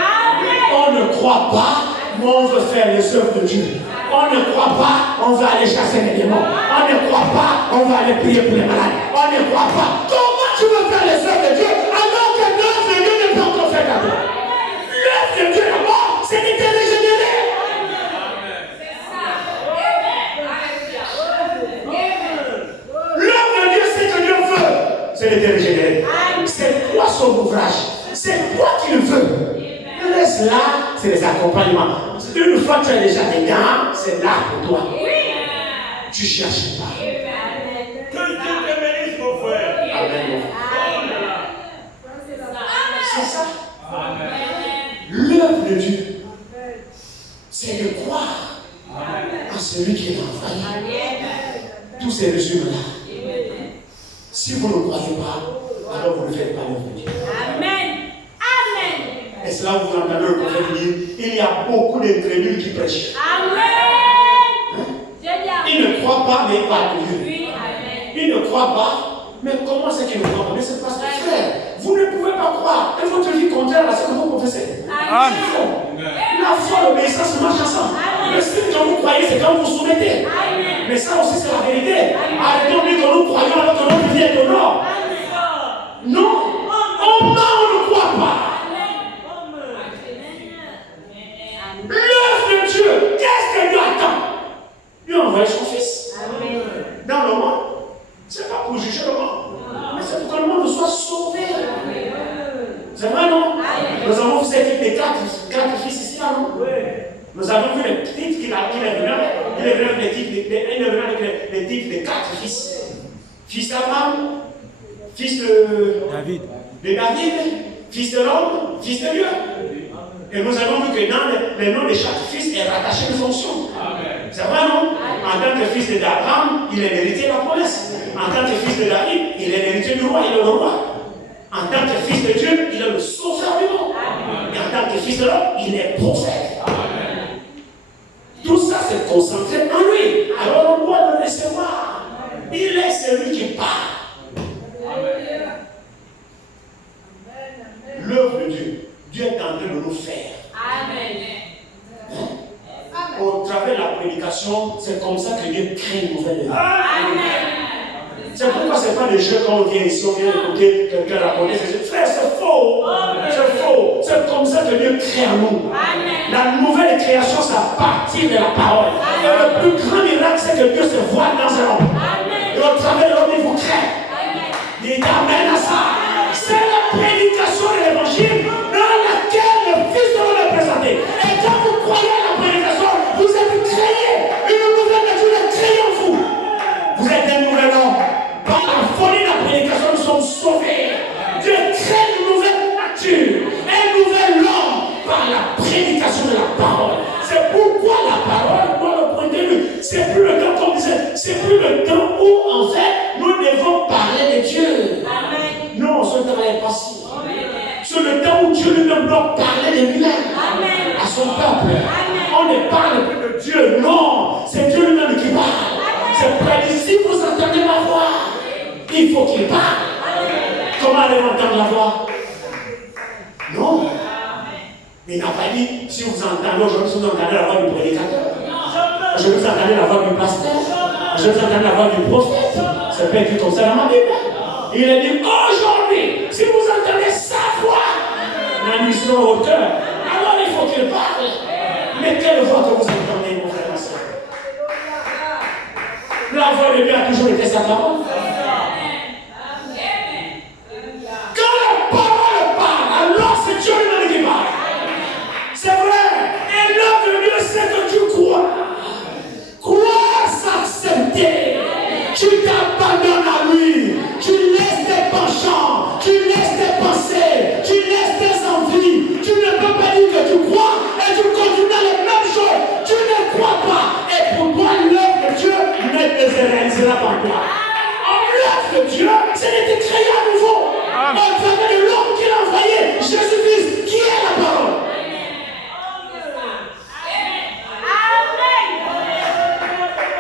On ne croit pas, mais on veut faire les œuvres de Dieu. On ne croit pas, on va aller chasser les démons. On ne croit pas, on va aller prier pour les malades. On ne croit pas. Comment tu veux faire les œuvres de Dieu alors que l'œuvre de Dieu n'est pas encore faite à toi? L'œuvre de Dieu d'abord, c'est de te régénérer. L'œuvre de Dieu, c'est que Dieu veut, c'est de te régénérer. C'est quoi son ouvrage? C'est quoi qu'il veut? Le reste là, c'est les accompagnements. Une fois que tu as déjà dedans, c'est là pour toi. Tu ne cherches pas. Que Dieu te bénisse, mon frère. Amen. C'est ça. L'œuvre de Dieu, c'est de croire en celui qui est envoyé. Tous ces résumes-là. Si vous ne croyez pas, alors vous ne faites pas l'œuvre de Dieu. Et c'est là où vous entendez le prophète dire, il y a beaucoup d'incrédules qui prêchent. Ils ne croient pas, mais ils parlent de Dieu. Ils ne croient pas, mais comment c'est qu'ils ne croient pas? Mais c'est parce que, frère, vous ne pouvez pas croire. Et votre vie contraire à ce que vous confessez. La foi et l'obéissance marchent ensemble. Le signe que vous croyez, c'est quand vous vous soumettez. Mais ça aussi, c'est la vérité. Arrêtons de dire que nous croyons alors que notre vie est au nord. Non, on ne croit pas. L'œuvre de Dieu, qu'est-ce que Dieu attend? Dieu a envoyé son Fils dans le monde. Ce n'est pas pour juger le monde, mais c'est pour que le monde soit sauvé. C'est vrai, non? Nous avons vu ces titres des quatre fils ici, non? Nous avons vu les titres qu'il est venu avec. Il est venu avec les titres des quatre fils. Fils d'Abraham, fils de David, fils de l'homme, fils de Dieu. Et nous avons vu que dans le nom de chaque fils est rattaché une fonction. C'est vrai, non? En tant que fils d'Abraham, il est l'héritier de la promesse. En tant que fils de David, il est l'héritier du roi, il est le roi. En tant que fils de Dieu, il est le sauveur du monde. Et en tant que fils de l'homme, il est prophète. Tout ça, c'est concentré en lui. Alors on doit le recevoir. Il est celui qui parle. L'œuvre de Dieu. Dieu est en train de nous faire. Au travers de la prédication, c'est comme ça que Dieu crée une nouvelle œuvre. C'est pourquoi ce n'est pas des jeux quand on vient ici, on vient écouter quelqu'un raconter. Frère, c'est faux. C'est faux. C'est comme ça que Dieu crée en nous. La nouvelle création, c'est à partir de la parole. Le plus grand miracle, c'est que Dieu se voit dans un homme. Et au travers de l'homme, il vous crée. Il t'amène à ça. C'est la prédication de l'évangile dans laquelle le Fils de l'homme est présenté. Et quand vous croyez à la prédication, vous êtes créé. Une nouvelle nature est créée en vous. Vous êtes un nouvel homme. Par la folie de la prédication, nous sommes sauvés. Dieu crée une nouvelle nature, un nouvel homme par la prédication de la parole. C'est pourquoi la parole doit le point de vue. C'est plus le temps, comme disait, c'est plus le temps où en fait nous devons parler de Dieu. Non, ce temps est passé. C'est le temps où Dieu lui-même doit parler de lui-même à son peuple. On ne parle plus de Dieu, non, c'est Dieu lui-même qui parle. C'est prédit, si vous entendez ma voix, il faut qu'il parle. Comment allez-vous entendre la voix? Non. Mais il n'a pas dit, si vous entendez aujourd'hui, si vous entendez la voix du prédicateur, je vous entendez la voix du pasteur, je vous entendez la voix du prophète. C'est pas écrit comme ça dans ma Bible. Il a dit, aujourd'hui, si vous entendez sa voix, la mission au cœur, alors il faut qu'il parle. Mais quelle voix que vous entendez, mon frère et ma soeur? La voix de Dieu a toujours été sa parole. Quand la parole parle, alors c'est Dieu lui-même qui parle. C'est vrai. Et l'homme de Dieu, c'est que tu crois. Crois s'accepter. Tu t'abandonnes à lui. Tu laisses tes penchants. Tu laisses tes pensées. Tu laisses tes envies. Tu ne peux pas dire que tu crois et tu continues dans les mêmes choses. Tu ne crois pas. Et pour toi, l'œuvre de Dieu ne se réalisera pas toi. L'œuvre de Dieu, c'est d'être créé à nouveau. Au travers de l'homme qu'il a envoyé, Jésus-Christ, qui est la parole.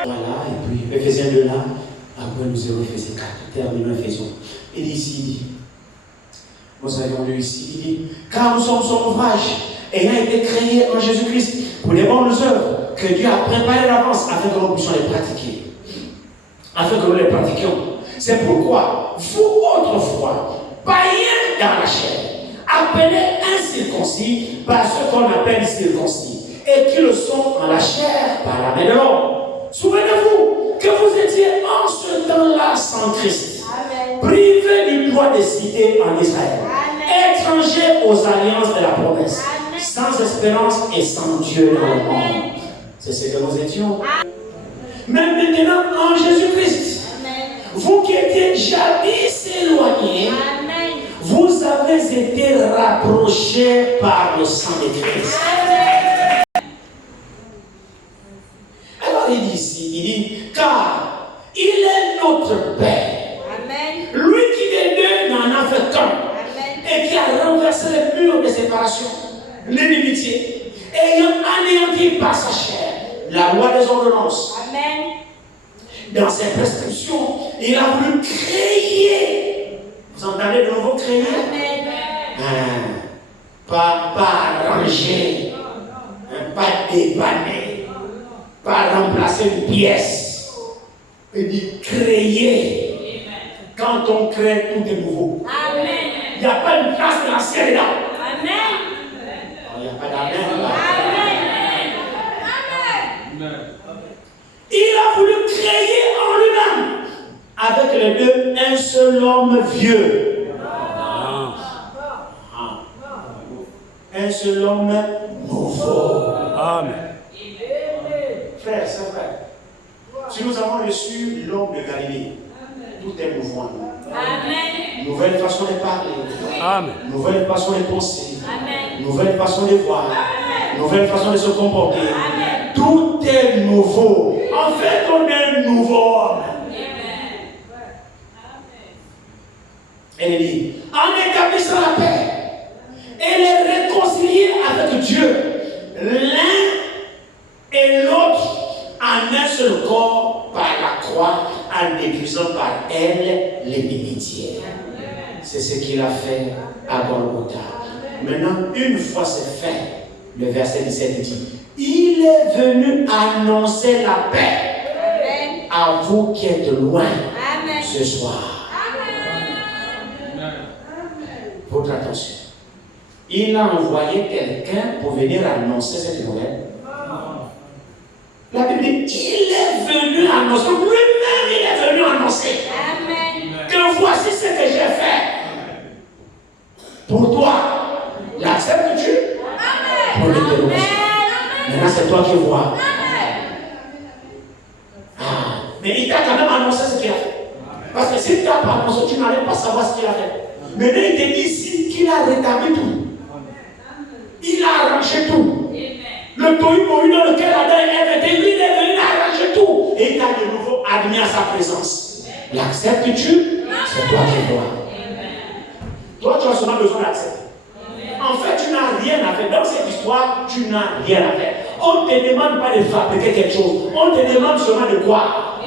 Voilà, et puis Ephésiens 2 là, après nous avons Ephésiens 4, terminons Ephésiens. Il dit ici, nous avions lu ici, il dit, car nous sommes son ouvrage, ayant été créés en Jésus-Christ pour les bonnes œuvres que Dieu a préparées d'avance afin que nous puissions les pratiquer. Afin que nous les pratiquions. C'est pourquoi, vous autrefois, païens dans la chair, appelés incirconcis par ce qu'on appelle circoncis, et qui le sont en la chair par la main de l'homme. Souvenez-vous que vous étiez en ce temps-là sans Christ, privés du droit de cité en Israël, étrangers aux alliances de la promesse, sans espérance et sans Dieu dans le monde. C'est ce que nous étions. Mais maintenant en Jésus-Christ, vous qui étiez jadis éloignés, vous avez été rapprochés par le sang de Christ. Alors il dit ici, il dit, car il est notre Père. Lui qui des deux n'en a fait qu'un. Et qui a renversé les murs de séparation, l'inimitié, ayant anéanti par sa chair la loi des ordonnances. Dans ses prescriptions, il a voulu créer. Vous entendez de nouveau créer? Pas arranger, pas dépanner, pas remplacer une pièce. Il dit créer. Quand on crée, tout est nouveau. Il n'y a pas une trace de l'ancien là. Il n'y a pas d'amen là. Il a voulu créer en lui-même, avec les deux, un seul homme vieux. Un seul homme nouveau. Amen. Frère, c'est vrai. Si nous avons reçu l'homme de Galilée, tout est mouvant. Nouvelle façon de parler. Amen. Nouvelle façon de penser. Nouvelle façon de voir. Nouvelle façon de se comporter. Tout est nouveau. En fait, on est nouveau homme. Elle dit, en établissant la paix et les réconcilier avec Dieu, l'un et l'autre en un seul corps par la croix, en détruisant par elle l'inimitié. C'est ce qu'il a fait à Golgotha. Maintenant, une fois c'est fait, le verset 17 dit, il est venu annoncer la paix à vous qui êtes loin ce soir. Votre attention. Il a envoyé quelqu'un pour venir annoncer cette nouvelle. La Bible dit, il est venu annoncer. Lui-même, il est venu annoncer. Que voici ce que j'ai fait. Pour toi, l'acceptes-tu? Pour l'éternité. Maintenant, c'est toi qui vois. Mais il t'a quand même annoncé ce qu'il a fait. Parce que si tu n'as pas annoncé, tu n'allais pas savoir ce qu'il a fait. Maintenant, il te dit ici qu'il a rétabli tout. Il a arrangé tout. Le tohu dans lequel Adam et Ève étaient, lui, il est venu arranger tout. Et il t'a de nouveau admis à sa présence. L'acceptes-tu? C'est toi qui vois. Toi, tu as seulement besoin d'accepter. En fait, tu n'as rien à faire. Dans cette histoire, tu n'as rien à faire. On ne te demande pas de fabriquer quelque chose. On te demande seulement de croire.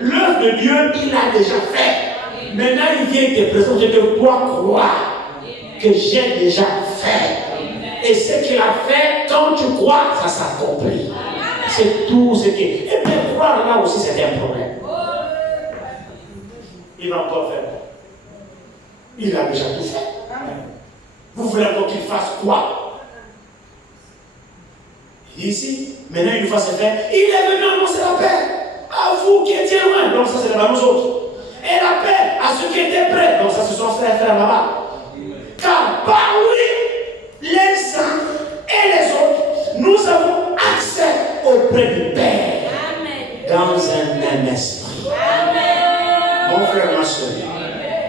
L'œuvre de Dieu, il a déjà fait. Maintenant, il vient te présenter, je te dois croire que j'ai déjà fait. Et ce qu'il a fait, quand tu crois, ça s'accomplit. C'est tout ce qui est. Et bien, croire là aussi, c'est un problème. Il va encore faire. Il a déjà tout fait. Vous voulez encore qu'il fasse quoi? Ici, maintenant, une fois c'est fait, il est venu annoncer la paix. À vous qui étiez loin. Donc, ça, c'est pas nous autres. Et la paix à ceux qui étaient prêts. Donc, ça, ce sont frères là-bas. Car par lui, les uns et les autres, nous avons accès auprès du Père. Amen. Dans un même esprit. Amen. Mon frère, ma soeur,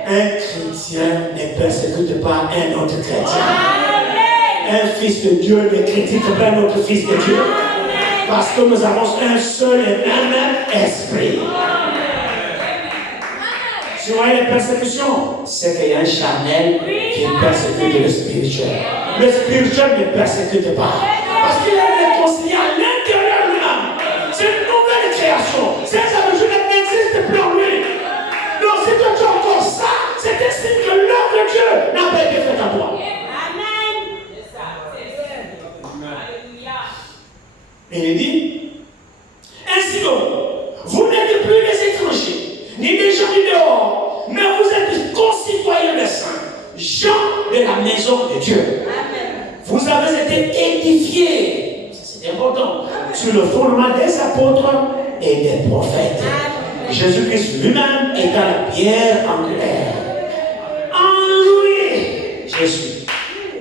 un chrétien ne persécute pas un autre chrétien. Amen. Un fils de Dieu ne critique pas un autre fils de Dieu. Amen. Parce que nous avons un seul et même esprit. Si vous voyez les persécutions, c'est qu'il y a un charnel qui persécute le spirituel. Le spirituel ne persécute pas. Parce qu'il est réconcilié à l'intérieur de l'âme. C'est une nouvelle création. Ces habitudes n'existent plus en lui. Donc si toi tu as encore ça, c'est un signe que l'œuvre de Dieu n'a pas été faite à toi. Amen. Et il dit, ainsi donc, vous n'êtes plus des étrangers, ni des gens du dehors, mais vous êtes concitoyens des saints, gens de la maison de Dieu. Amen. Vous avez été édifiés, c'est important, sur le fondement des apôtres et des prophètes. Jésus-Christ lui-même étant la pierre angulaire. En lui, Jésus,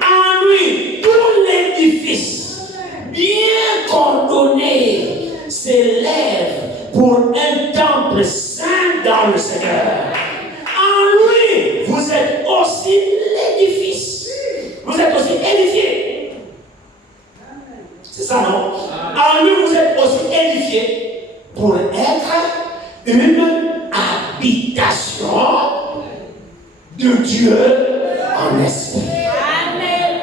en lui, tout l'édifice bien coordonné s'élève pour un temple saint dans le Seigneur. En lui, vous êtes aussi l'édifice. Vous êtes aussi édifiés. C'est ça, non? En lui, vous êtes aussi édifiés pour être une habitation de Dieu en esprit. Amen.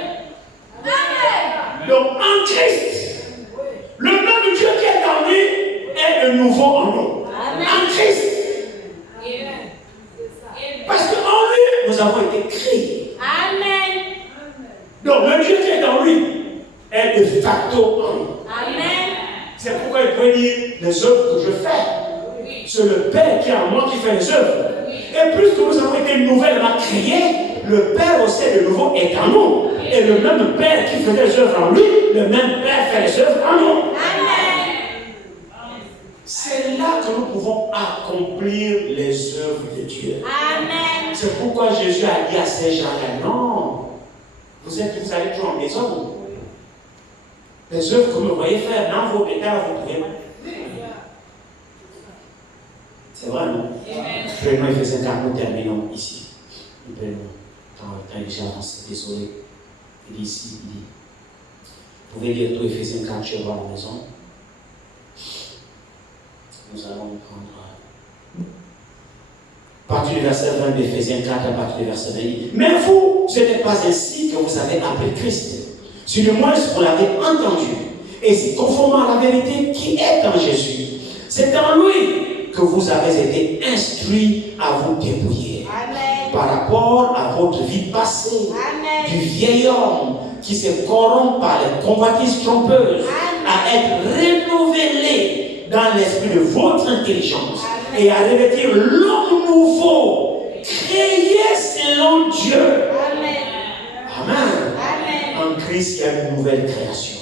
Amen. Donc, en Christ, le nom de Dieu qui est en lui est le nouveau en nous. Amen. En Christ. Parce qu'en lui, nous avons été créés. Amen. Donc, le Dieu qui est en lui est de facto en nous. Amen. C'est pourquoi il peut dire les œuvres que je fais. C'est le Père qui est en moi qui fait les œuvres. Et plus que nous avons été nouvellement créés, le Père aussi de nouveau est en nous. Et le même Père qui faisait les œuvres en lui, le même Père fait les œuvres en nous. Amen. C'est là que nous pouvons accomplir les œuvres de Dieu. Amen. C'est pourquoi Jésus a dit à ces gens-là, non, vous allez toujours en maison. Les œuvres que vous me voyez faire dans vos états, vous pouvez. C'est vrai, non? Prenons Ephésiens 4, nous terminons ici. Nous prenons, quand il est déjà avancé, désolé. Il dit ici, il dit, vous pouvez lire tout Ephésiens 4, je vois à la maison. Nous allons prendre à partir du verset 20 d'Ephésiens 4, à partir du verset 20. Mais vous, ce n'est pas ainsi que vous avez appris Christ. Si du moins vous l'avez entendu, et c'est conformément à la vérité qui est en Jésus. C'est en lui que vous avez été instruits à vous débrouiller. Amen. Par rapport à votre vie passée, Amen. du vieil homme qui se corrompt par les convoitises trompeuses, à être renouvelé dans l'esprit de votre intelligence. Amen. Et à revêtir l'homme nouveau, créé selon Dieu. Amen. Amen. Amen. En Christ, il y a une nouvelle création.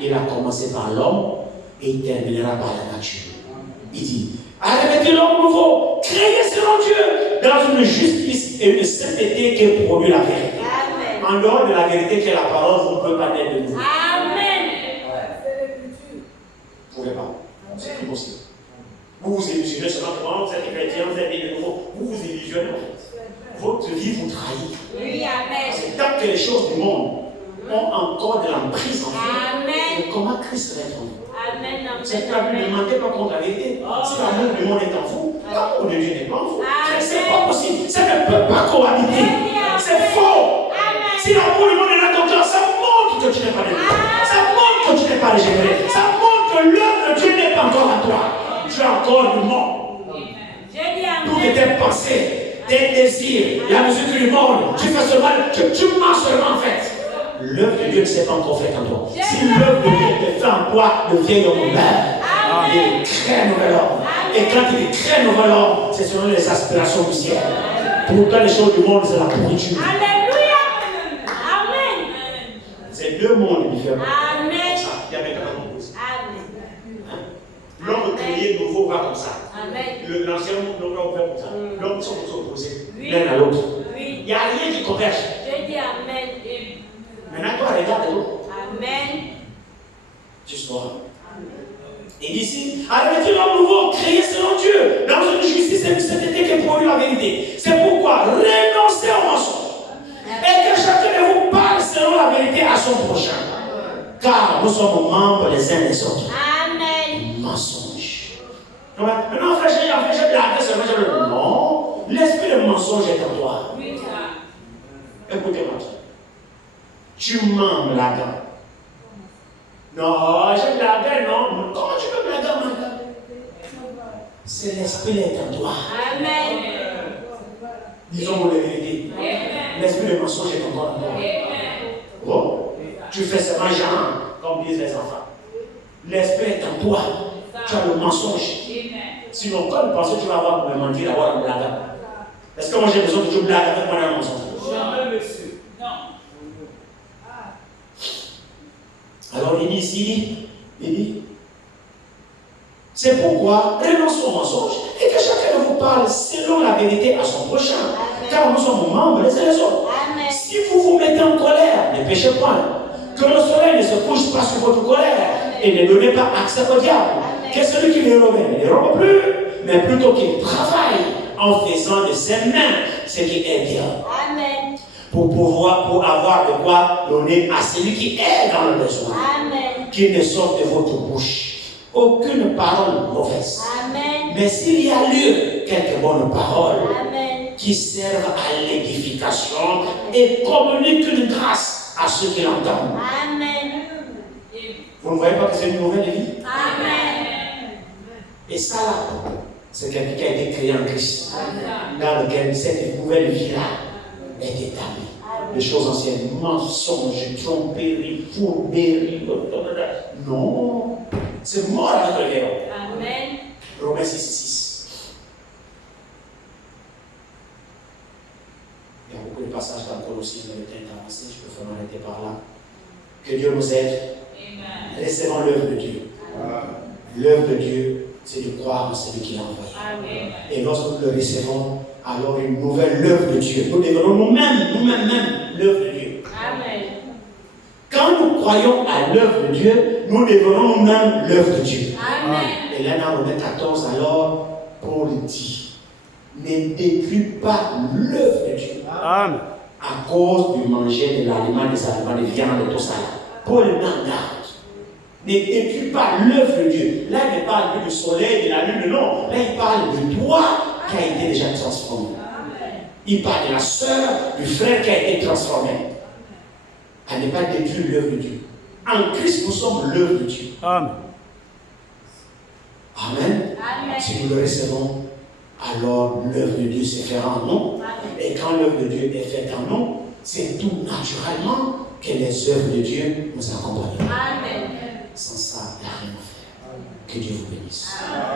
Il a commencé par l'homme et il terminera par la nature. Il dit, à revêtir l'homme nouveau, créé selon Dieu, dans une justice et une sainteté qui produit la vérité. Amen. En dehors de la vérité qui est la parole, vous ne pouvez pas naître de nouveau. Amen. Vous ne pouvez pas. C'est plus possible. Vous vous illusionnez seulement comment vous êtes chrétien, vous êtes né de nouveau. Vous vous illusionnez en fait. Votre vie vous trahit. Oui, amen. C'est tant que les choses du monde ont encore de l'emprise en vous. Amen. Mais comment Christ serait en vous? Amen. C'est Amen. pas, ne mentez pas contre la vérité. Si l'amour du monde est en vous, l'amour de Dieu n'est pas en vous. Amen. C'est pas possible. Ça ne peut pas cohabiter. Amen. C'est faux. Amen. Si l'amour du monde est là dans ton cœur, ça montre que tu n'es pas régénéré. Ça montre que tu n'es pas régénéré. Ça montre que l'œuvre de Dieu n'est pas encore à toi. Tu as encore du monde. Je dis Toutes amen. tes pensées, tes désirs, la musique du monde, tu fais seulement, tu mens seulement en fait. l'œuvre de Dieu ne s'est pas encore faite en toi. Si l'œuvre de Dieu est faite en toi, le vieil homme meurt. Il crée un nouvel homme. Et quand il crée un nouvel homme, c'est selon les aspirations du ciel. Pourtant, les choses du monde, c'est la pourriture. Alléluia. Amen. C'est deux mondes différents. Amen. Il y avait pas de cause. Amen. L'homme créé nouveau va comme ça. Amen. L'ancien monde ne va pas comme ça. L'homme sont opposés Oui. l'un à l'autre. Oui. Il n'y a rien qui converge. Je dis Amen. Maintenant, toi, regarde l'autre. Amen. Tu sauras. Et ici, avait-il l'homme nouveau créé selon Dieu, dans une justice et une sainteté qui produit la vérité. C'est pourquoi renoncez au mensonge. Et que chacun de vous parle selon la vérité à son prochain. Car nous sommes membres les uns des autres. Amen. Mensonge. Maintenant, frère, j'ai blagué seulement, j'ai dit non. L'esprit de mensonge est en toi. Oui, Écoutez-moi. Tu mens blaguant. Non, je blague, non. Comment tu peux blaguer maintenant? C'est l'esprit qui est en toi. Amen. Disons la vérité. L'esprit de mensonge est en toi. Bon, tu fais seulement genre, comme disent les enfants. L'esprit est en toi. Tu as le mensonge. Sinon, comme penses tu vas avoir pour me mentir, avoir un blague. Est-ce que moi j'ai besoin que tu blagues avec moi dans le mensonge? Jamais, monsieur. Non. Alors il dit ici, il dit, c'est pourquoi renonçons au mensonge et que chacun de vous parle selon la vérité à son prochain. Amen. Car nous sommes membres les uns des autres. Amen. Si vous vous mettez en colère, ne péchez point. Que le soleil ne se couche pas sur votre colère. Amen. Et ne donnez pas accès au diable. Amen. Que celui qui les robe ne les robe plus, mais plutôt qu'il travaille en faisant de ses mains ce qui est bien. Amen. Pour avoir de quoi donner à celui qui est dans le besoin. Amen. Qu'il ne sorte de votre bouche aucune parole mauvaise. Amen. Mais s'il y a lieu, quelques bonnes paroles. Amen. Qui servent à l'édification et communiquent une grâce à ceux qui l'entendent. Amen. Vous ne voyez pas que c'est une nouvelle vie? Amen. Et ça là, c'est quelqu'un qui a été créé en Christ. Amen. Dans lequel cette nouvelle vie-là est établie. Les choses anciennes, mensonges, tromperies, fourberies, non, c'est mort avec le verbe. Amen. Romains 6. Il y a beaucoup de passages dans Colossiens, mais le temps est avancé, je peux faire m'arrêter par là. Que Dieu nous aide. Amen. Recevons l'œuvre de Dieu. L'œuvre de Dieu, c'est de croire en celui qui l'a envoyé. Et lorsque nous le recevons, alors une nouvelle œuvre de Dieu. Nous devenons nous-mêmes l'œuvre de Dieu. Amen. Quand nous croyons à l'œuvre de Dieu, nous devenons nous-mêmes l'œuvre de Dieu. Amen. Et là, dans Romains 14, alors, Paul dit, ne détruis pas l'œuvre de Dieu. Amen. À cause du manger de l'aliment, des aliments, des viandes et tout ça. Paul met en garde. Ne détruis pas l'œuvre de Dieu. Là, il ne parle plus du soleil, de la lune, non. Là, il parle de toi qui a été déjà transformé. Il parle de la sœur, du frère qui a été transformé. À ne pas détruire l'œuvre de Dieu. En Christ, nous sommes l'œuvre de Dieu. Amen. Amen. Amen. Si nous le recevons, alors l'œuvre de Dieu se fera en nous. Amen. Et quand l'œuvre de Dieu est faite en nous, c'est tout naturellement que les œuvres de Dieu nous accompagnent. Amen. Sans ça, il n'y a rien à faire. Que Dieu vous bénisse. Amen.